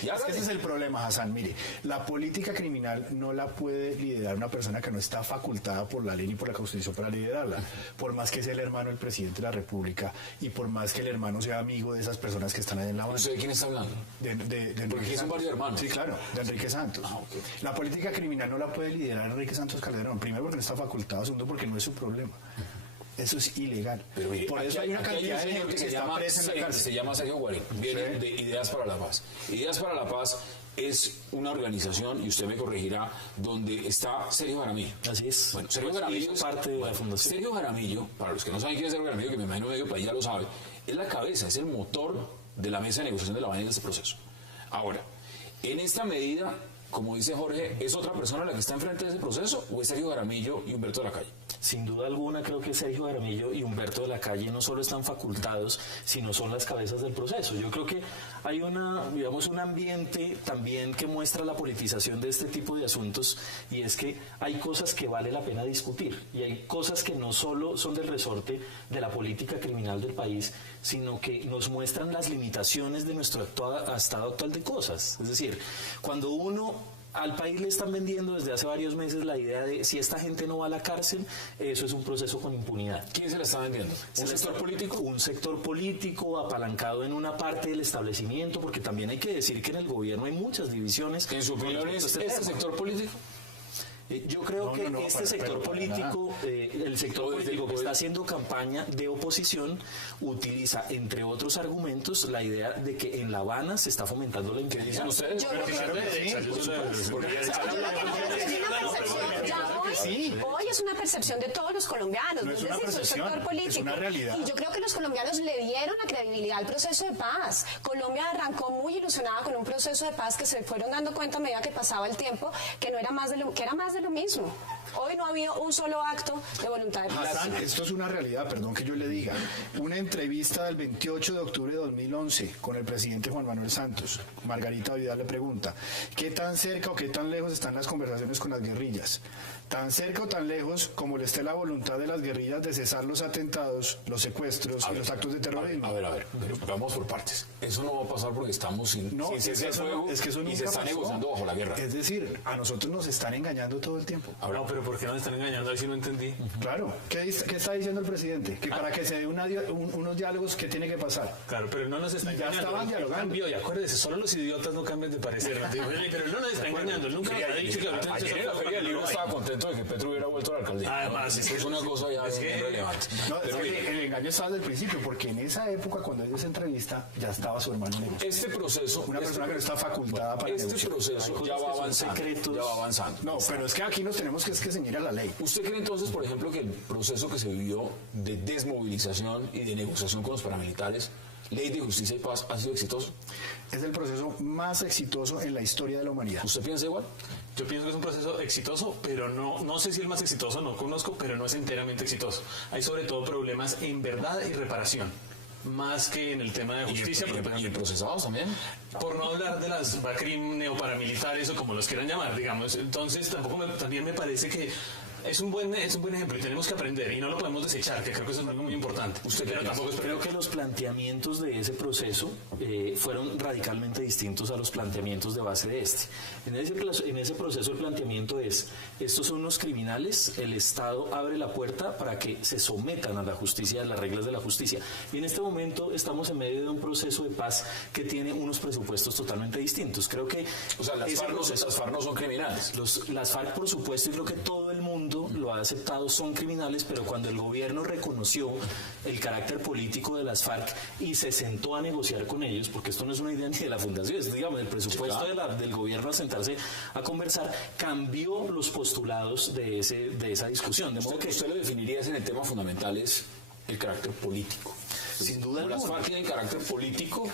Es que ese es el problema, Hassan. Mire, la política criminal no la puede liderar una persona que no está facultada por la ley ni por la Constitución para liderarla. Por más que sea el hermano del presidente de la República y por más que el hermano sea amigo de esas personas que están ahí en la banda. ¿Usted de quién está hablando? De Enrique Porque son varios hermanos. Sí, claro, de Enrique Santos. Okay. La política criminal no la puede liderar Enrique Santos Calderón. Primero porque no está facultado, segundo porque no es su problema. Eso es ilegal. Pero mire, por eso hay una cantidad de gente que está presa en la cárcel. Se llama Sergio Guarín, viene de Ideas para la Paz. Ideas para la Paz es una organización, y usted me corregirá, donde está Sergio Jaramillo. Así es. Bueno, Sergio Jaramillo es parte de la fundación. Sergio Jaramillo, para los que no saben quién es Sergio Jaramillo, que me imagino medio país ya lo sabe, es la cabeza, es el motor de la mesa de negociación de La Habana en este proceso. Ahora, en esta medida, como dice Jorge, ¿es otra persona la que está enfrente de ese proceso o es Sergio Jaramillo y Humberto de la Calle? Sin duda alguna, creo que Sergio Jaramillo y Humberto de la Calle no solo están facultados, sino son las cabezas del proceso. Yo creo que hay un ambiente también que muestra la politización de este tipo de asuntos, y es que hay cosas que vale la pena discutir y hay cosas que no solo son del resorte de la política criminal del país, sino que nos muestran las limitaciones de nuestro estado actual de cosas. Es decir, cuando al país le están vendiendo desde hace varios meses la idea de si esta gente no va a la cárcel, eso es un proceso con impunidad. ¿Quién se la está vendiendo? ¿Un sector político? Un sector político apalancado en una parte del establecimiento, porque también hay que decir que en el gobierno hay muchas divisiones. ¿En su opinión es este sector político? Yo creo que este sector político, el sector político que está haciendo campaña de oposición, utiliza, entre otros argumentos, la idea de que en La Habana se está fomentando la impunidad. ¿Qué dicen ustedes? Hoy es una percepción de todos los colombianos, no es una percepción, sector político. Es una realidad. Y yo creo que los colombianos le dieron la credibilidad al proceso de paz. Colombia arrancó muy ilusionada con un proceso de paz que se fueron dando cuenta a medida que pasaba el tiempo que no era más de lo, que era más de lo mismo. Hoy no ha habido un solo acto de voluntad de paz. Hassan, esto es una realidad, perdón que yo le diga. Una entrevista del 28 de octubre de 2011 con el presidente Juan Manuel Santos. Margarita Vidal le pregunta, ¿qué tan cerca o qué tan lejos están las conversaciones con las guerrillas? Tan cerca o tan lejos como le esté la voluntad de las guerrillas de cesar los atentados, los secuestros y los actos de terrorismo. A ver, pero vamos por partes. Eso no va a pasar porque estamos sin cese de fuego y se está negociando bajo la guerra. Es decir, a nosotros nos están engañando todo el tiempo. No, pero ¿por qué nos están engañando? A ver si no entendí. Claro. ¿Qué está diciendo el presidente? Que para que se dé unos diálogos, ¿qué tiene que pasar? Claro, pero no nos está engañando. Ya estaban dialogando. Y acuérdese, solo los idiotas no cambian de parecer. Pero no nos está engañando. Nunca nos ha dicho que ayer en la Feria del Libro estaba contento cuento de que Petro hubiera vuelto a la alcaldía. Además, es una cosa ya relevante. No, pero el engaño estaba desde el principio, porque en esa época, cuando ellos se entrevista, ya estaba su hermano negociando. Este proceso... Una persona que no está facultada para este negociar. proceso ya va avanzando. Ya va avanzando. No, pero es que aquí nos tenemos que ceñir a la ley. ¿Usted cree entonces, por ejemplo, que el proceso que se vivió de desmovilización y de negociación con los paramilitares, Ley de Justicia y Paz, ha sido exitoso? Es el proceso más exitoso en la historia de la humanidad. ¿Usted piensa igual? Yo pienso que es un proceso exitoso, pero no sé si el más exitoso, no conozco, pero no es enteramente exitoso. Hay sobre todo problemas en verdad y reparación, más que en el tema de justicia. ¿Y el procesados también? Por no hablar de las BACRIM neoparamilitares o como los quieran llamar, digamos. Entonces también me parece que es un buen ejemplo y tenemos que aprender y no lo podemos desechar, que creo que eso es algo muy importante. Creo que los planteamientos de ese proceso fueron radicalmente distintos a los planteamientos de base de este. En ese proceso el planteamiento es: estos son unos criminales, el Estado abre la puerta para que se sometan a la justicia, a las reglas de la justicia. Y en este momento estamos en medio de un proceso de paz que tiene unos presupuestos totalmente distintos. Creo que... O sea, las FARC no son criminales. Las FARC, por supuesto, y creo que todo el mundo lo ha aceptado, son criminales, pero cuando el gobierno reconoció el carácter político de las FARC y se sentó a negociar con ellos, porque esto no es una idea ni de la fundación, es, digamos, el presupuesto del gobierno a sentarse a conversar, cambió los postulados de esa discusión. De modo que usted lo definiría en el tema fundamental es el carácter político. Sin duda alguna. Las FARC tienen carácter político,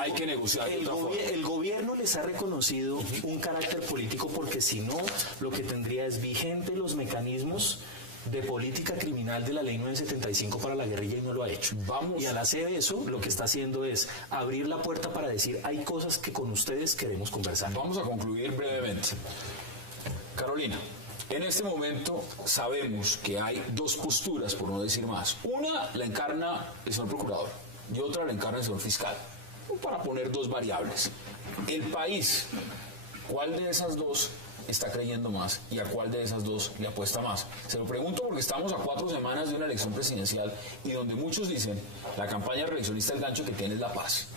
hay que negociar. El gobierno les ha reconocido un carácter político, porque si no, lo que tendría es vigente los mecanismos de política criminal de la ley 975 para la guerrilla, y no lo ha hecho. Y al hacer eso, lo que está haciendo es abrir la puerta para decir: hay cosas que con ustedes queremos conversar. Vamos a concluir brevemente. Carolina, en este momento sabemos que hay dos posturas, por no decir más. Una la encarna el señor procurador y otra la encarna el señor fiscal. Para poner dos variables. El país, ¿cuál de esas dos está creyendo más y a cuál de esas dos le apuesta más? Se lo pregunto porque estamos a 4 semanas de una elección presidencial y donde muchos dicen: la campaña reeleccionista, el gancho que tiene es la paz.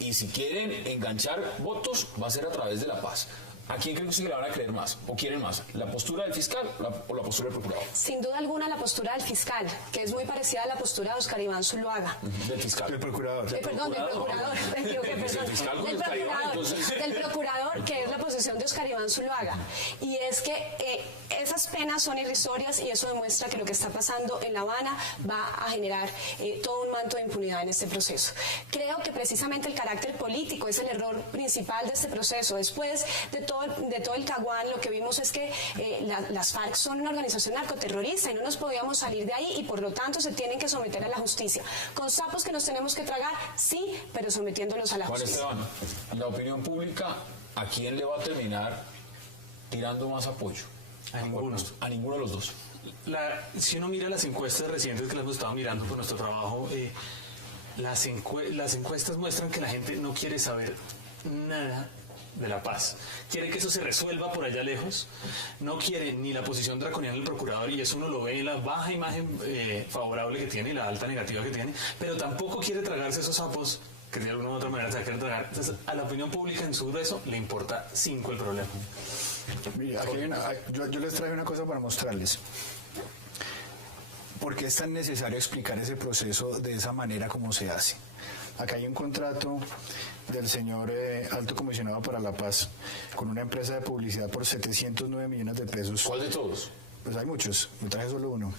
Y si quieren enganchar votos, va a ser a través de la paz. ¿A quién creen que le van a creer más o quieren más? ¿La postura del fiscal o la postura del procurador? Sin duda alguna la postura del fiscal, que es muy parecida a la postura de Oscar Iván Zuluaga. Del fiscal. Del procurador. Perdón, del procurador. Del procurador, que es la posición de Oscar Iván Zuluaga. Y es que esas penas son irrisorias y eso demuestra que lo que está pasando en La Habana va a generar todo un manto de impunidad en este proceso. Creo que precisamente el carácter político es el error principal de este proceso. Después de todo el caguán, lo que vimos es que las FARC son una organización narcoterrorista y no nos podíamos salir de ahí, y por lo tanto se tienen que someter a la justicia. Con sapos que nos tenemos que tragar, sí, pero sometiéndolos a la justicia. Juan Esteban, la opinión pública, ¿a quién le va a terminar tirando más apoyo? A ninguno. A ninguno de los dos. Si uno mira las encuestas recientes que las hemos estado mirando por nuestro trabajo, las encuestas muestran que la gente no quiere saber nada de la paz. Quiere que eso se resuelva por allá lejos. No quiere ni la posición draconiana del procurador, y eso uno lo ve en la baja imagen favorable que tiene y la alta negativa que tiene, pero tampoco quiere tragarse esos sapos que de alguna u otra manera se quieren tragar. Entonces, a la opinión pública en su grueso le importa 5 el problema. Mira, yo les traje una cosa para mostrarles. ¿Por qué es tan necesario explicar ese proceso de esa manera como se hace? Acá hay un contrato del señor alto comisionado para la paz con una empresa de publicidad por 709 millones de pesos. ¿Cuál de todos? Pues hay muchos, yo traje solo uno.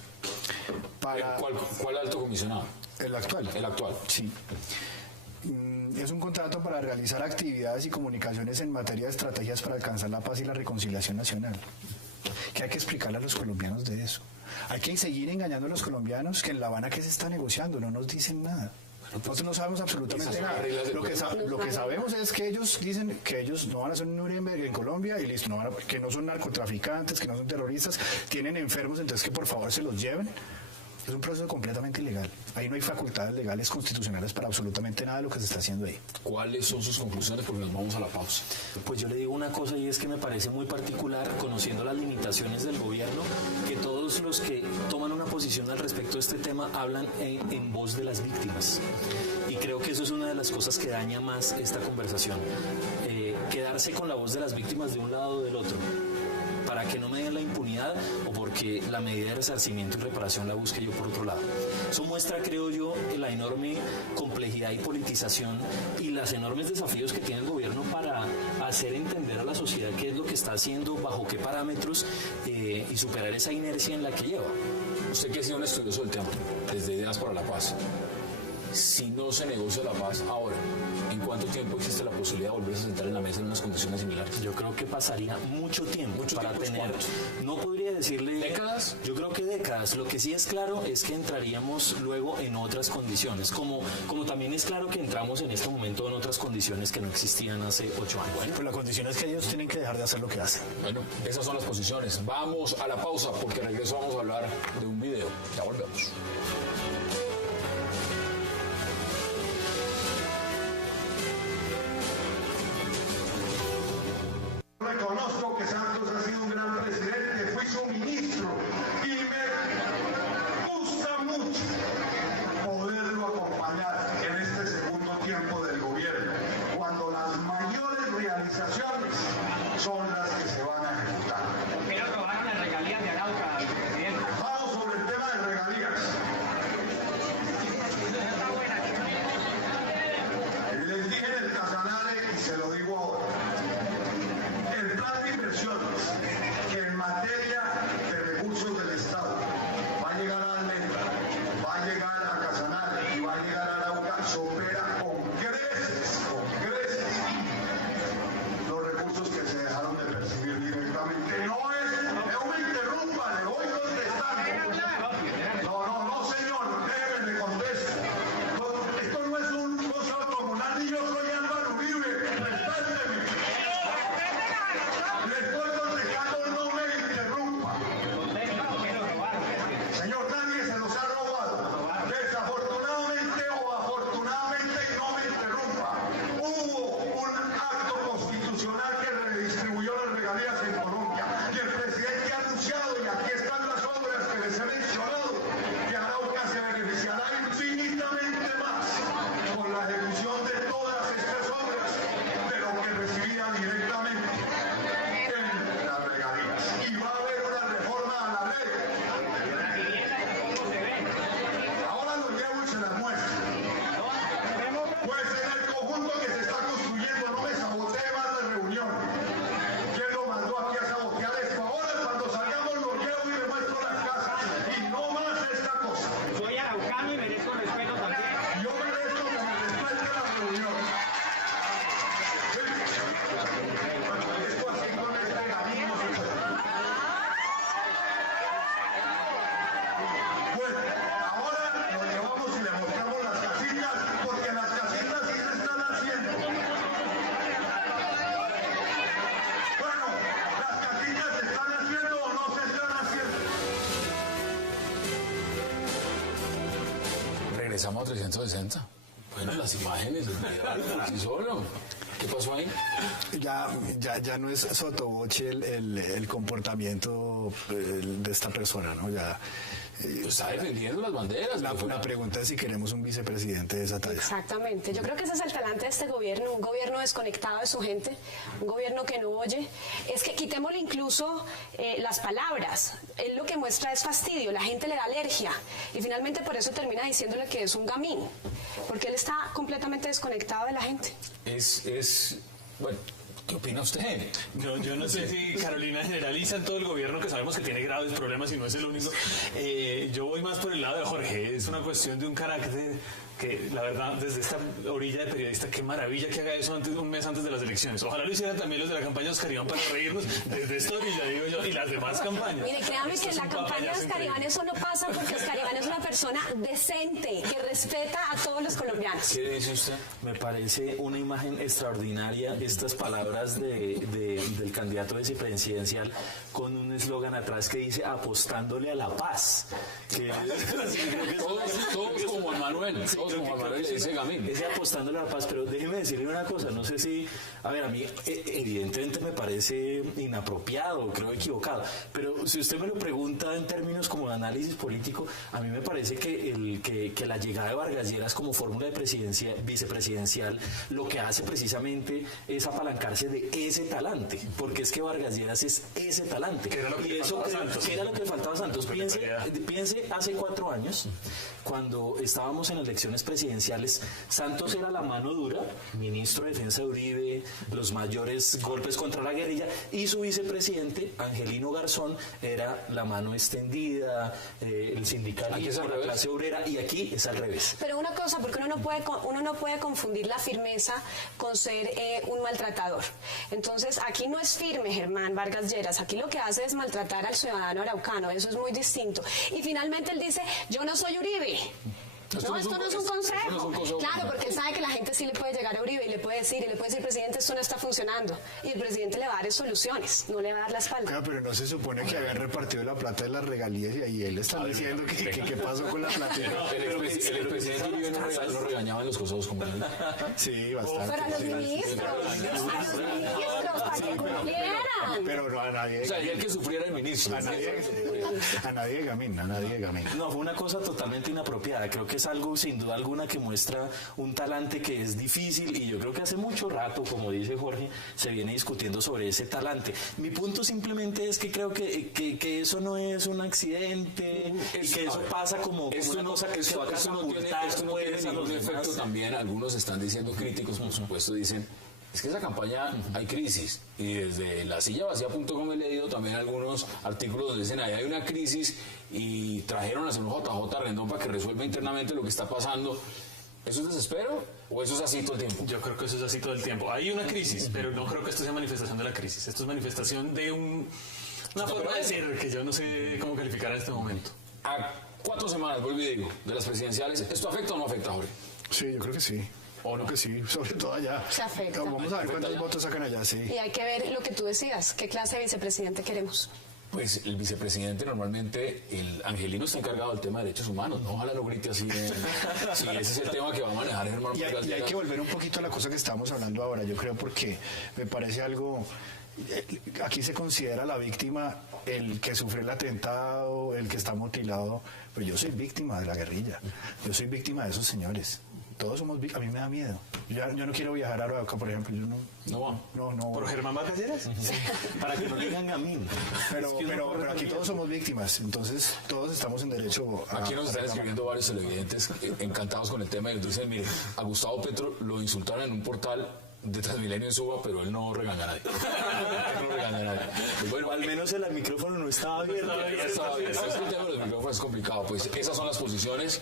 ¿Cuál alto comisionado? El actual. El actual. Sí. Es un contrato para realizar actividades y comunicaciones en materia de estrategias para alcanzar la paz y la reconciliación nacional. ¿Qué hay que explicarle a los colombianos de eso? Hay que seguir engañando a los colombianos que en La Habana, ¿qué se está negociando? No nos dicen nada. Nosotros no sabemos absolutamente nada. Lo que sabemos es que ellos dicen que ellos no van a hacer un Nuremberg en Colombia y listo, que no son narcotraficantes, que no son terroristas, tienen enfermos, entonces que por favor se los lleven. Es un proceso completamente ilegal. Ahí no hay facultades legales constitucionales para absolutamente nada de lo que se está haciendo ahí. ¿Cuáles son sus conclusiones? Porque nos vamos a la pausa. Pues yo le digo una cosa, y es que me parece muy particular, conociendo las limitaciones del gobierno, que todos los que toman una posición al respecto de este tema hablan en voz de las víctimas. Y creo que eso es una de las cosas que daña más esta conversación. Quedarse con la voz de las víctimas de un lado o del otro. para que no me den la impunidad o porque la medida de resarcimiento y reparación la busque yo por otro lado. Eso muestra, creo yo, la enorme complejidad y politización y los enormes desafíos que tiene el gobierno para hacer entender a la sociedad qué es lo que está haciendo, bajo qué parámetros y superar esa inercia en la que lleva. Usted que ha sido un estudioso del tema, desde Ideas para la Paz, si no se negocia la paz ahora, ¿en cuánto tiempo existe la posibilidad de volverse a sentar en la mesa en unas condiciones similares? Yo creo que pasaría mucho tiempo para tener. No podría decirle. ¿Décadas? Yo creo que décadas. Lo que sí es claro es que entraríamos luego en otras condiciones. Como también es claro que entramos en este momento en otras condiciones que no existían hace 8 años. Bueno, pues la condición es que ellos tienen que dejar de hacer lo que hacen. Bueno, esas son las posiciones. Vamos a la pausa porque al regreso vamos a hablar de un video. Ya volvemos. Reconozco que Santos ha sido un gran presidente, fui su ministro y me gusta mucho poderlo acompañar en este segundo tiempo del gobierno, cuando las mayores realizaciones son las que se van a ejecutar. Pero robaron las regalías de Arauca, presidente. Vamos sobre el tema de regalías. Les dije en el Casanare y se lo digo ahora. El plan de inversiones que en materia de recursos del Estado va a llegar a Almendra, va a llegar a Casanare y va a llegar a Arauca, supera con creces los recursos que se dejaron de percibir directamente. No me interrumpa, le voy contestando. No, señor, déjeme, le contesto. Esto no es un consejo comunal ni yo soy Álvaro Uribe, respéteme. Le estoy contestando, no me interrumpa. Señor, nadie se los ha robado. Desafortunadamente o afortunadamente, no me interrumpa. Hubo un acto constitucional que redistribuyó las regalías en Colombia. Y el presidente ha anunciado, y aquí están las obras que les he mencionado, que Arauca se beneficiará infinitamente más con la ejecución de todas estas obras de lo que recibía directamente en las regalías. Y va a haber una reforma a la ley. Ahora los llevo y se las muestro. Pues en el conjunto que se está construyendo, no me sabotee más la reunión. ¿Quién lo mandó aquí a sabotear esto? Ahora cuando salgamos los llevo y les muestro las casas. Y no más esta cosa. Soy araucano y merezco respeto también. Yo merezco que me respete la reunión. Esto así con este amigo. Pues ahora lo llevamos y le mostramos las casitas, porque las casitas sí se están haciendo. Bueno, ¿las casitas se están haciendo o no se están haciendo? Regresamos a 360. Bueno, las imágenes, el video, por sí solo. ¿Qué pasó ahí? Ya no es sotoboche el comportamiento de esta persona, ¿no? Ya Está defendiendo las banderas. La pregunta es si queremos un vicepresidente de esa talla. Exactamente. Yo creo que ese es el talante de este gobierno, un gobierno desconectado de su gente, un gobierno que no oye. Es que quitémosle incluso las palabras. Él lo que muestra es fastidio, la gente le da alergia y finalmente por eso termina diciéndole que es un gamín, porque él está completamente desconectado de la gente. Bueno, ¿qué opina usted? Yo no sé si Carolina generaliza en todo el gobierno, que sabemos que tiene graves problemas y no es el único. Yo voy más por el lado de Jorge. Es una cuestión de un carácter que, la verdad, desde esta orilla de periodista, qué maravilla que haga eso un mes antes de las elecciones. Ojalá lo hicieran también los de la campaña de Oscar Iván para reírnos desde esta orilla, digo yo, y las demás campañas. Mire, créame que en la campaña de Oscar Iván eso no pasa, porque Oscar Iván es una persona decente, que respeta a todos los colombianos. ¿Qué dice usted? Me parece una imagen extraordinaria estas palabras del candidato vicepresidencial con un eslogan atrás que dice apostándole a la paz. Que, todos como Manuel. todos, como Manuel le dice Gamín. Es apostándole a la paz, pero déjeme decirle una cosa, no sé si, a ver, a mí evidentemente me parece inapropiado, creo equivocado, pero si usted me lo pregunta en términos como de análisis político, a mí me parece que la llegada de Vargas Lleras como fórmula de vicepresidencial lo que hace precisamente es apalancarse de ese talante, porque es que Vargas Lleras es ese talante. Que era lo que le faltaba a Santos. Que era lo que le faltaba a Santos. Piense hace 4 años, cuando estábamos en elecciones presidenciales, Santos era la mano dura, ministro de Defensa de Uribe, los mayores golpes contra la guerrilla, y su vicepresidente, Angelino Garzón, era la mano extendida, el sindicalismo, la clase obrera, y aquí es al revés. Pero una cosa, porque uno no puede confundir la firmeza con ser un maltratador. Entonces, aquí no es firme Germán Vargas Lleras, aquí lo que hace es maltratar al ciudadano araucano, eso es muy distinto. Y finalmente él dice, yo no soy Uribe. Esto no es un consejo. Claro, porque él sabe que la gente sí le puede llegar a Uribe y le puede decir, presidente, esto no está funcionando. Y el presidente le va a dar soluciones, no le va a dar la espalda. Claro, pero no se supone que habían repartido la plata de las regalías y él está diciendo que qué pasó con la plata. El presidente Uribe no regañaba en los consejos comunales. Sí, bastante. Pero a los ministros, para que cumplieran. Pero no a nadie. O sea, y el que sufriera el ministro. A nadie de Gamín. No, fue una cosa totalmente inapropiada. Creo que es algo, sin duda alguna, que muestra un talante que es difícil, y yo creo que hace mucho rato, como dice Jorge, se viene discutiendo sobre ese talante. Mi punto simplemente es que creo que eso no es un accidente, y que eso pasa como una cosa que se va a catapultar. Esto no tiene ningún efecto también. Algunos están diciendo, críticos por supuesto, dicen, es que esa campaña hay crisis, y desde lasillavacía.com he leído también algunos artículos donde dicen ahí hay una crisis y trajeron a su JJ Rendón para que resuelva internamente lo que está pasando. ¿Eso es desespero o eso es así todo el tiempo? Yo creo que eso es así todo el tiempo. Hay una crisis, pero no creo que esto sea manifestación de la crisis. Esto es manifestación de una forma de decir que yo no sé cómo calificar en este momento. A 4 semanas, vuelvo y digo, de las presidenciales, ¿esto afecta o no afecta, Jorge? Sí, yo creo que sí. ¿O no? Que sí, sobre todo allá. Se afecta. Vamos a ver cuántos votos sacan allá, sí. Y hay que ver lo que tú decías, qué clase de vicepresidente queremos. Pues el vicepresidente normalmente, el Angelino está encargado del tema de derechos humanos, ¿no? Ojalá lo grite así. Sí, ese es el tema que va a manejar Germán Vargas Lleras. Y hay que volver un poquito a la cosa que estamos hablando ahora, yo creo, porque me parece algo... Aquí se considera la víctima el que sufre el atentado, el que está mutilado, pero yo soy víctima de la guerrilla, yo soy víctima de esos señores. Todos somos víctimas, a mí me da miedo. Yo no quiero viajar a Arauca, por ejemplo. Yo no. ¿Por Germán Vargas Lleras? Sí. Para que no digan a mí. Pero aquí todos somos víctimas, entonces todos estamos en derecho a... Aquí nos están escribiendo varios televidentes encantados con el tema y nos dicen, mire, a Gustavo Petro lo insultaron en un portal de Transmilenio en Suba, pero él no regaña a nadie. No regaña a nadie. Pues bueno, al menos el micrófono no estaba abierto. Es que el tema de los micrófonos es complicado. Pues esas son las posiciones.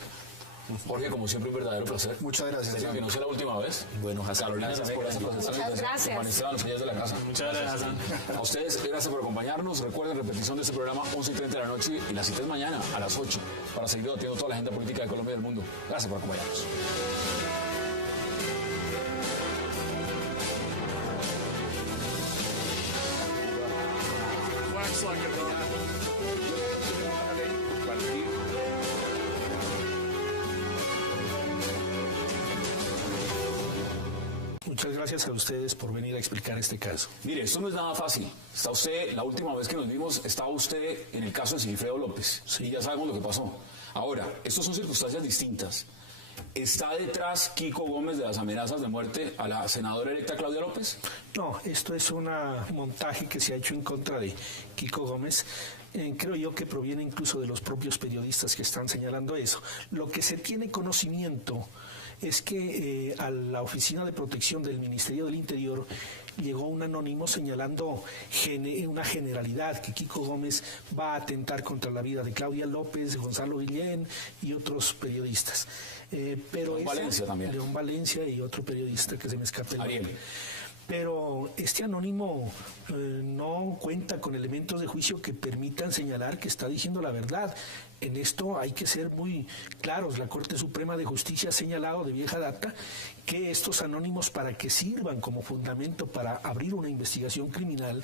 Jorge, como siempre, un verdadero placer. Muchas gracias. Que no sea la última vez. Bueno, Carolina, gracias por Muchas gracias. Juan Esteban, los de la casa. Muchas gracias. A ustedes, gracias por acompañarnos. Recuerden, repetición de este programa 11:30 de la noche y la cita es mañana a las 8 para seguir debatiendo toda la agenda política de Colombia y del mundo. Gracias por acompañarnos. Muchas gracias a ustedes por venir a explicar este caso. Mire, esto no es nada fácil. Está usted, la última vez que nos vimos, estaba usted en el caso de Sigifredo López. Sí, ya sabemos lo que pasó. Ahora, estas son circunstancias distintas. ¿Está detrás Kiko Gómez de las amenazas de muerte a la senadora electa Claudia López? No, esto es un montaje que se ha hecho en contra de Kiko Gómez. Creo yo que proviene incluso de los propios periodistas que están señalando eso. Lo que se tiene conocimiento es que a la Oficina de Protección del Ministerio del Interior llegó un anónimo señalando una generalidad, que Kiko Gómez va a atentar contra la vida de Claudia López, de Gonzalo Guillén y otros periodistas. Pero Valencia también. León Valencia y otro periodista que se me escapa el Ariel. nombre. Pero este anónimo no cuenta con elementos de juicio que permitan señalar que está diciendo la verdad. En esto hay que ser muy claros. La Corte Suprema de Justicia ha señalado de vieja data que estos anónimos, para que sirvan como fundamento para abrir una investigación criminal,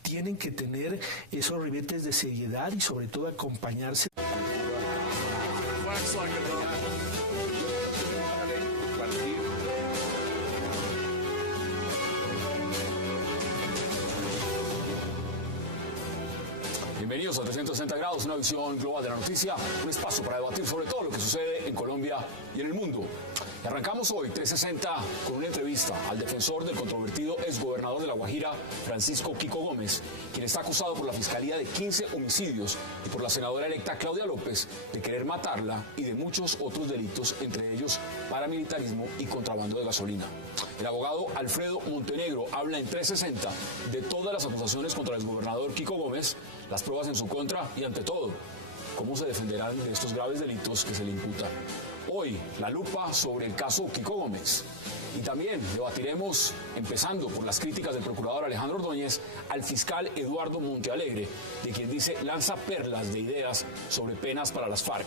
tienen que tener esos ribetes de seriedad y sobre todo acompañarse. Bienvenidos a 360 grados, una visión global de la noticia, un espacio para debatir sobre todo lo que sucede en Colombia y en el mundo. Y arrancamos hoy 360 con una entrevista al defensor del controvertido exgobernador de La Guajira, Francisco Kiko Gómez, quien está acusado por la Fiscalía de 15 homicidios y por la senadora electa Claudia López de querer matarla y de muchos otros delitos, entre ellos paramilitarismo y contrabando de gasolina. El abogado Alfredo Montenegro habla en 360 de todas las acusaciones contra el exgobernador Kiko Gómez, las pruebas en su contra y, ante todo, cómo se defenderán de estos graves delitos que se le imputan. Hoy, la lupa sobre el caso Kiko Gómez. Y también debatiremos, empezando por las críticas del procurador Alejandro Ordóñez al fiscal Eduardo Montealegre, de quien dice lanza perlas de ideas sobre penas para las FARC.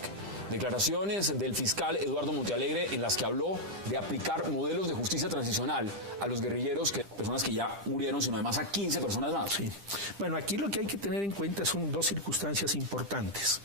Declaraciones del fiscal Eduardo Montealegre en las que habló de aplicar modelos de justicia transicional a los guerrilleros, personas que ya murieron, sino además a 15 personas más. Sí. Bueno, aquí lo que hay que tener en cuenta son dos circunstancias importantes.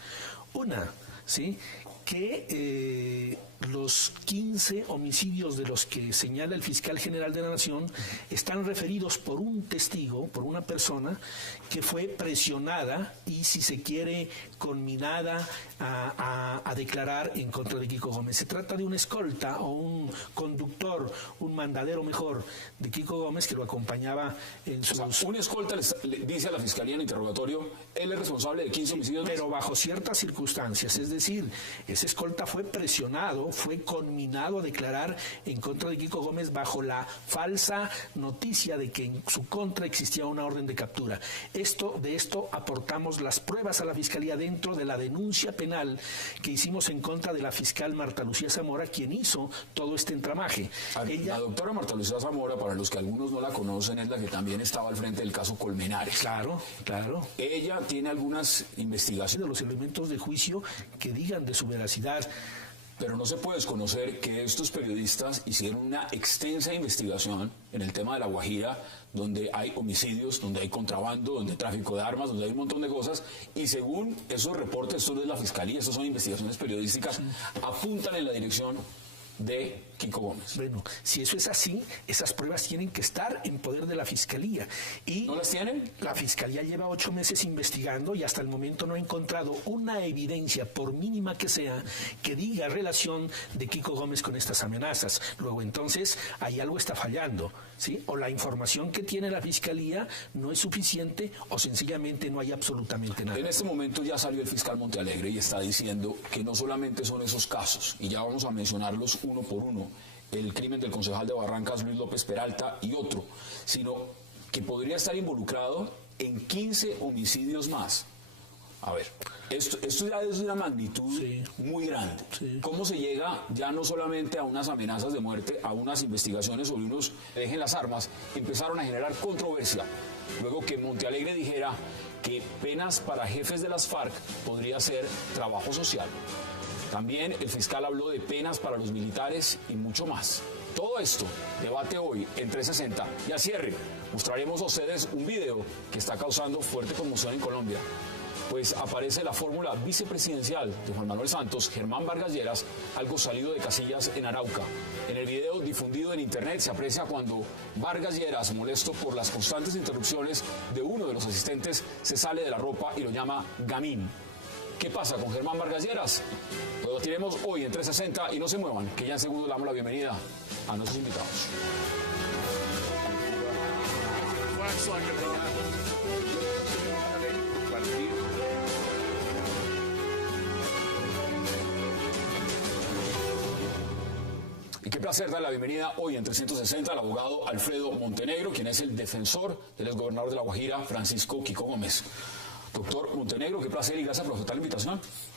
Una, ¿sí?, que los 15 homicidios de los que señala el fiscal general de la Nación están referidos por un testigo, por una persona que fue presionada y, si se quiere, conminada a declarar en contra de Kiko Gómez. Se trata de un escolta o un conductor, un mandadero mejor de Kiko Gómez que lo acompañaba en sus... O sea, un escolta le dice a la fiscalía en el interrogatorio, él es responsable de 15 homicidios. Pero bajo ciertas circunstancias, es decir, ese escolta fue presionado, fue conminado a declarar en contra de Kiko Gómez bajo la falsa noticia de que en su contra existía una orden de captura. De esto aportamos las pruebas a la Fiscalía dentro de la denuncia penal que hicimos en contra de la fiscal Marta Lucía Zamora, quien hizo todo este entramaje. La doctora Marta Lucía Zamora, para los que algunos no la conocen, es la que también estaba al frente del caso Colmenares. Claro, claro. Ella tiene algunas investigaciones de los elementos de juicio que digan de su veracidad. Pero no se puede desconocer que estos periodistas hicieron una extensa investigación en el tema de La Guajira, donde hay homicidios, donde hay contrabando, donde hay tráfico de armas, donde hay un montón de cosas, y según esos reportes, esto no es la Fiscalía, estos son investigaciones periodísticas, apuntan en la dirección de Kiko Gómez. Bueno, si eso es así, esas pruebas tienen que estar en poder de la Fiscalía. Y ¿no las tienen? La Fiscalía lleva 8 meses investigando y hasta el momento no ha encontrado una evidencia, por mínima que sea, que diga relación de Kiko Gómez con estas amenazas. Luego, entonces, ahí algo está fallando, ¿sí? O la información que tiene la Fiscalía no es suficiente o sencillamente no hay absolutamente nada. En este momento ya salió el fiscal Montealegre y está diciendo que no solamente son esos casos, y ya vamos a mencionarlos uno por uno, el crimen del concejal de Barrancas, Luis López Peralta, y otro, sino que podría estar involucrado en 15 homicidios más. A ver, esto ya es de una magnitud muy grande. Sí. ¿Cómo se llega ya no solamente a unas amenazas de muerte, a unas investigaciones sobre unos que dejen las armas? Empezaron a generar controversia. Luego que Montealegre dijera que penas para jefes de las FARC podría ser trabajo social. También el fiscal habló de penas para los militares y mucho más. Todo esto, debate hoy en 360. Y a cierre, mostraremos a ustedes un video que está causando fuerte conmoción en Colombia. Pues aparece la fórmula vicepresidencial de Juan Manuel Santos, Germán Vargas Lleras, algo salido de casillas en Arauca. En el video difundido en internet se aprecia cuando Vargas Lleras, molesto por las constantes interrupciones de uno de los asistentes, se sale de la ropa y lo llama gamín. ¿Qué pasa con Germán Vargas Lleras? Lo debatiremos hoy en 360 y no se muevan, que ya en segundos le damos la bienvenida a nuestros invitados. Y qué placer dar la bienvenida hoy en 360 al abogado Alfredo Montenegro, quien es el defensor del exgobernador de La Guajira, Francisco Kiko Gómez. Doctor Montenegro, qué placer y gracias por aceptar la invitación.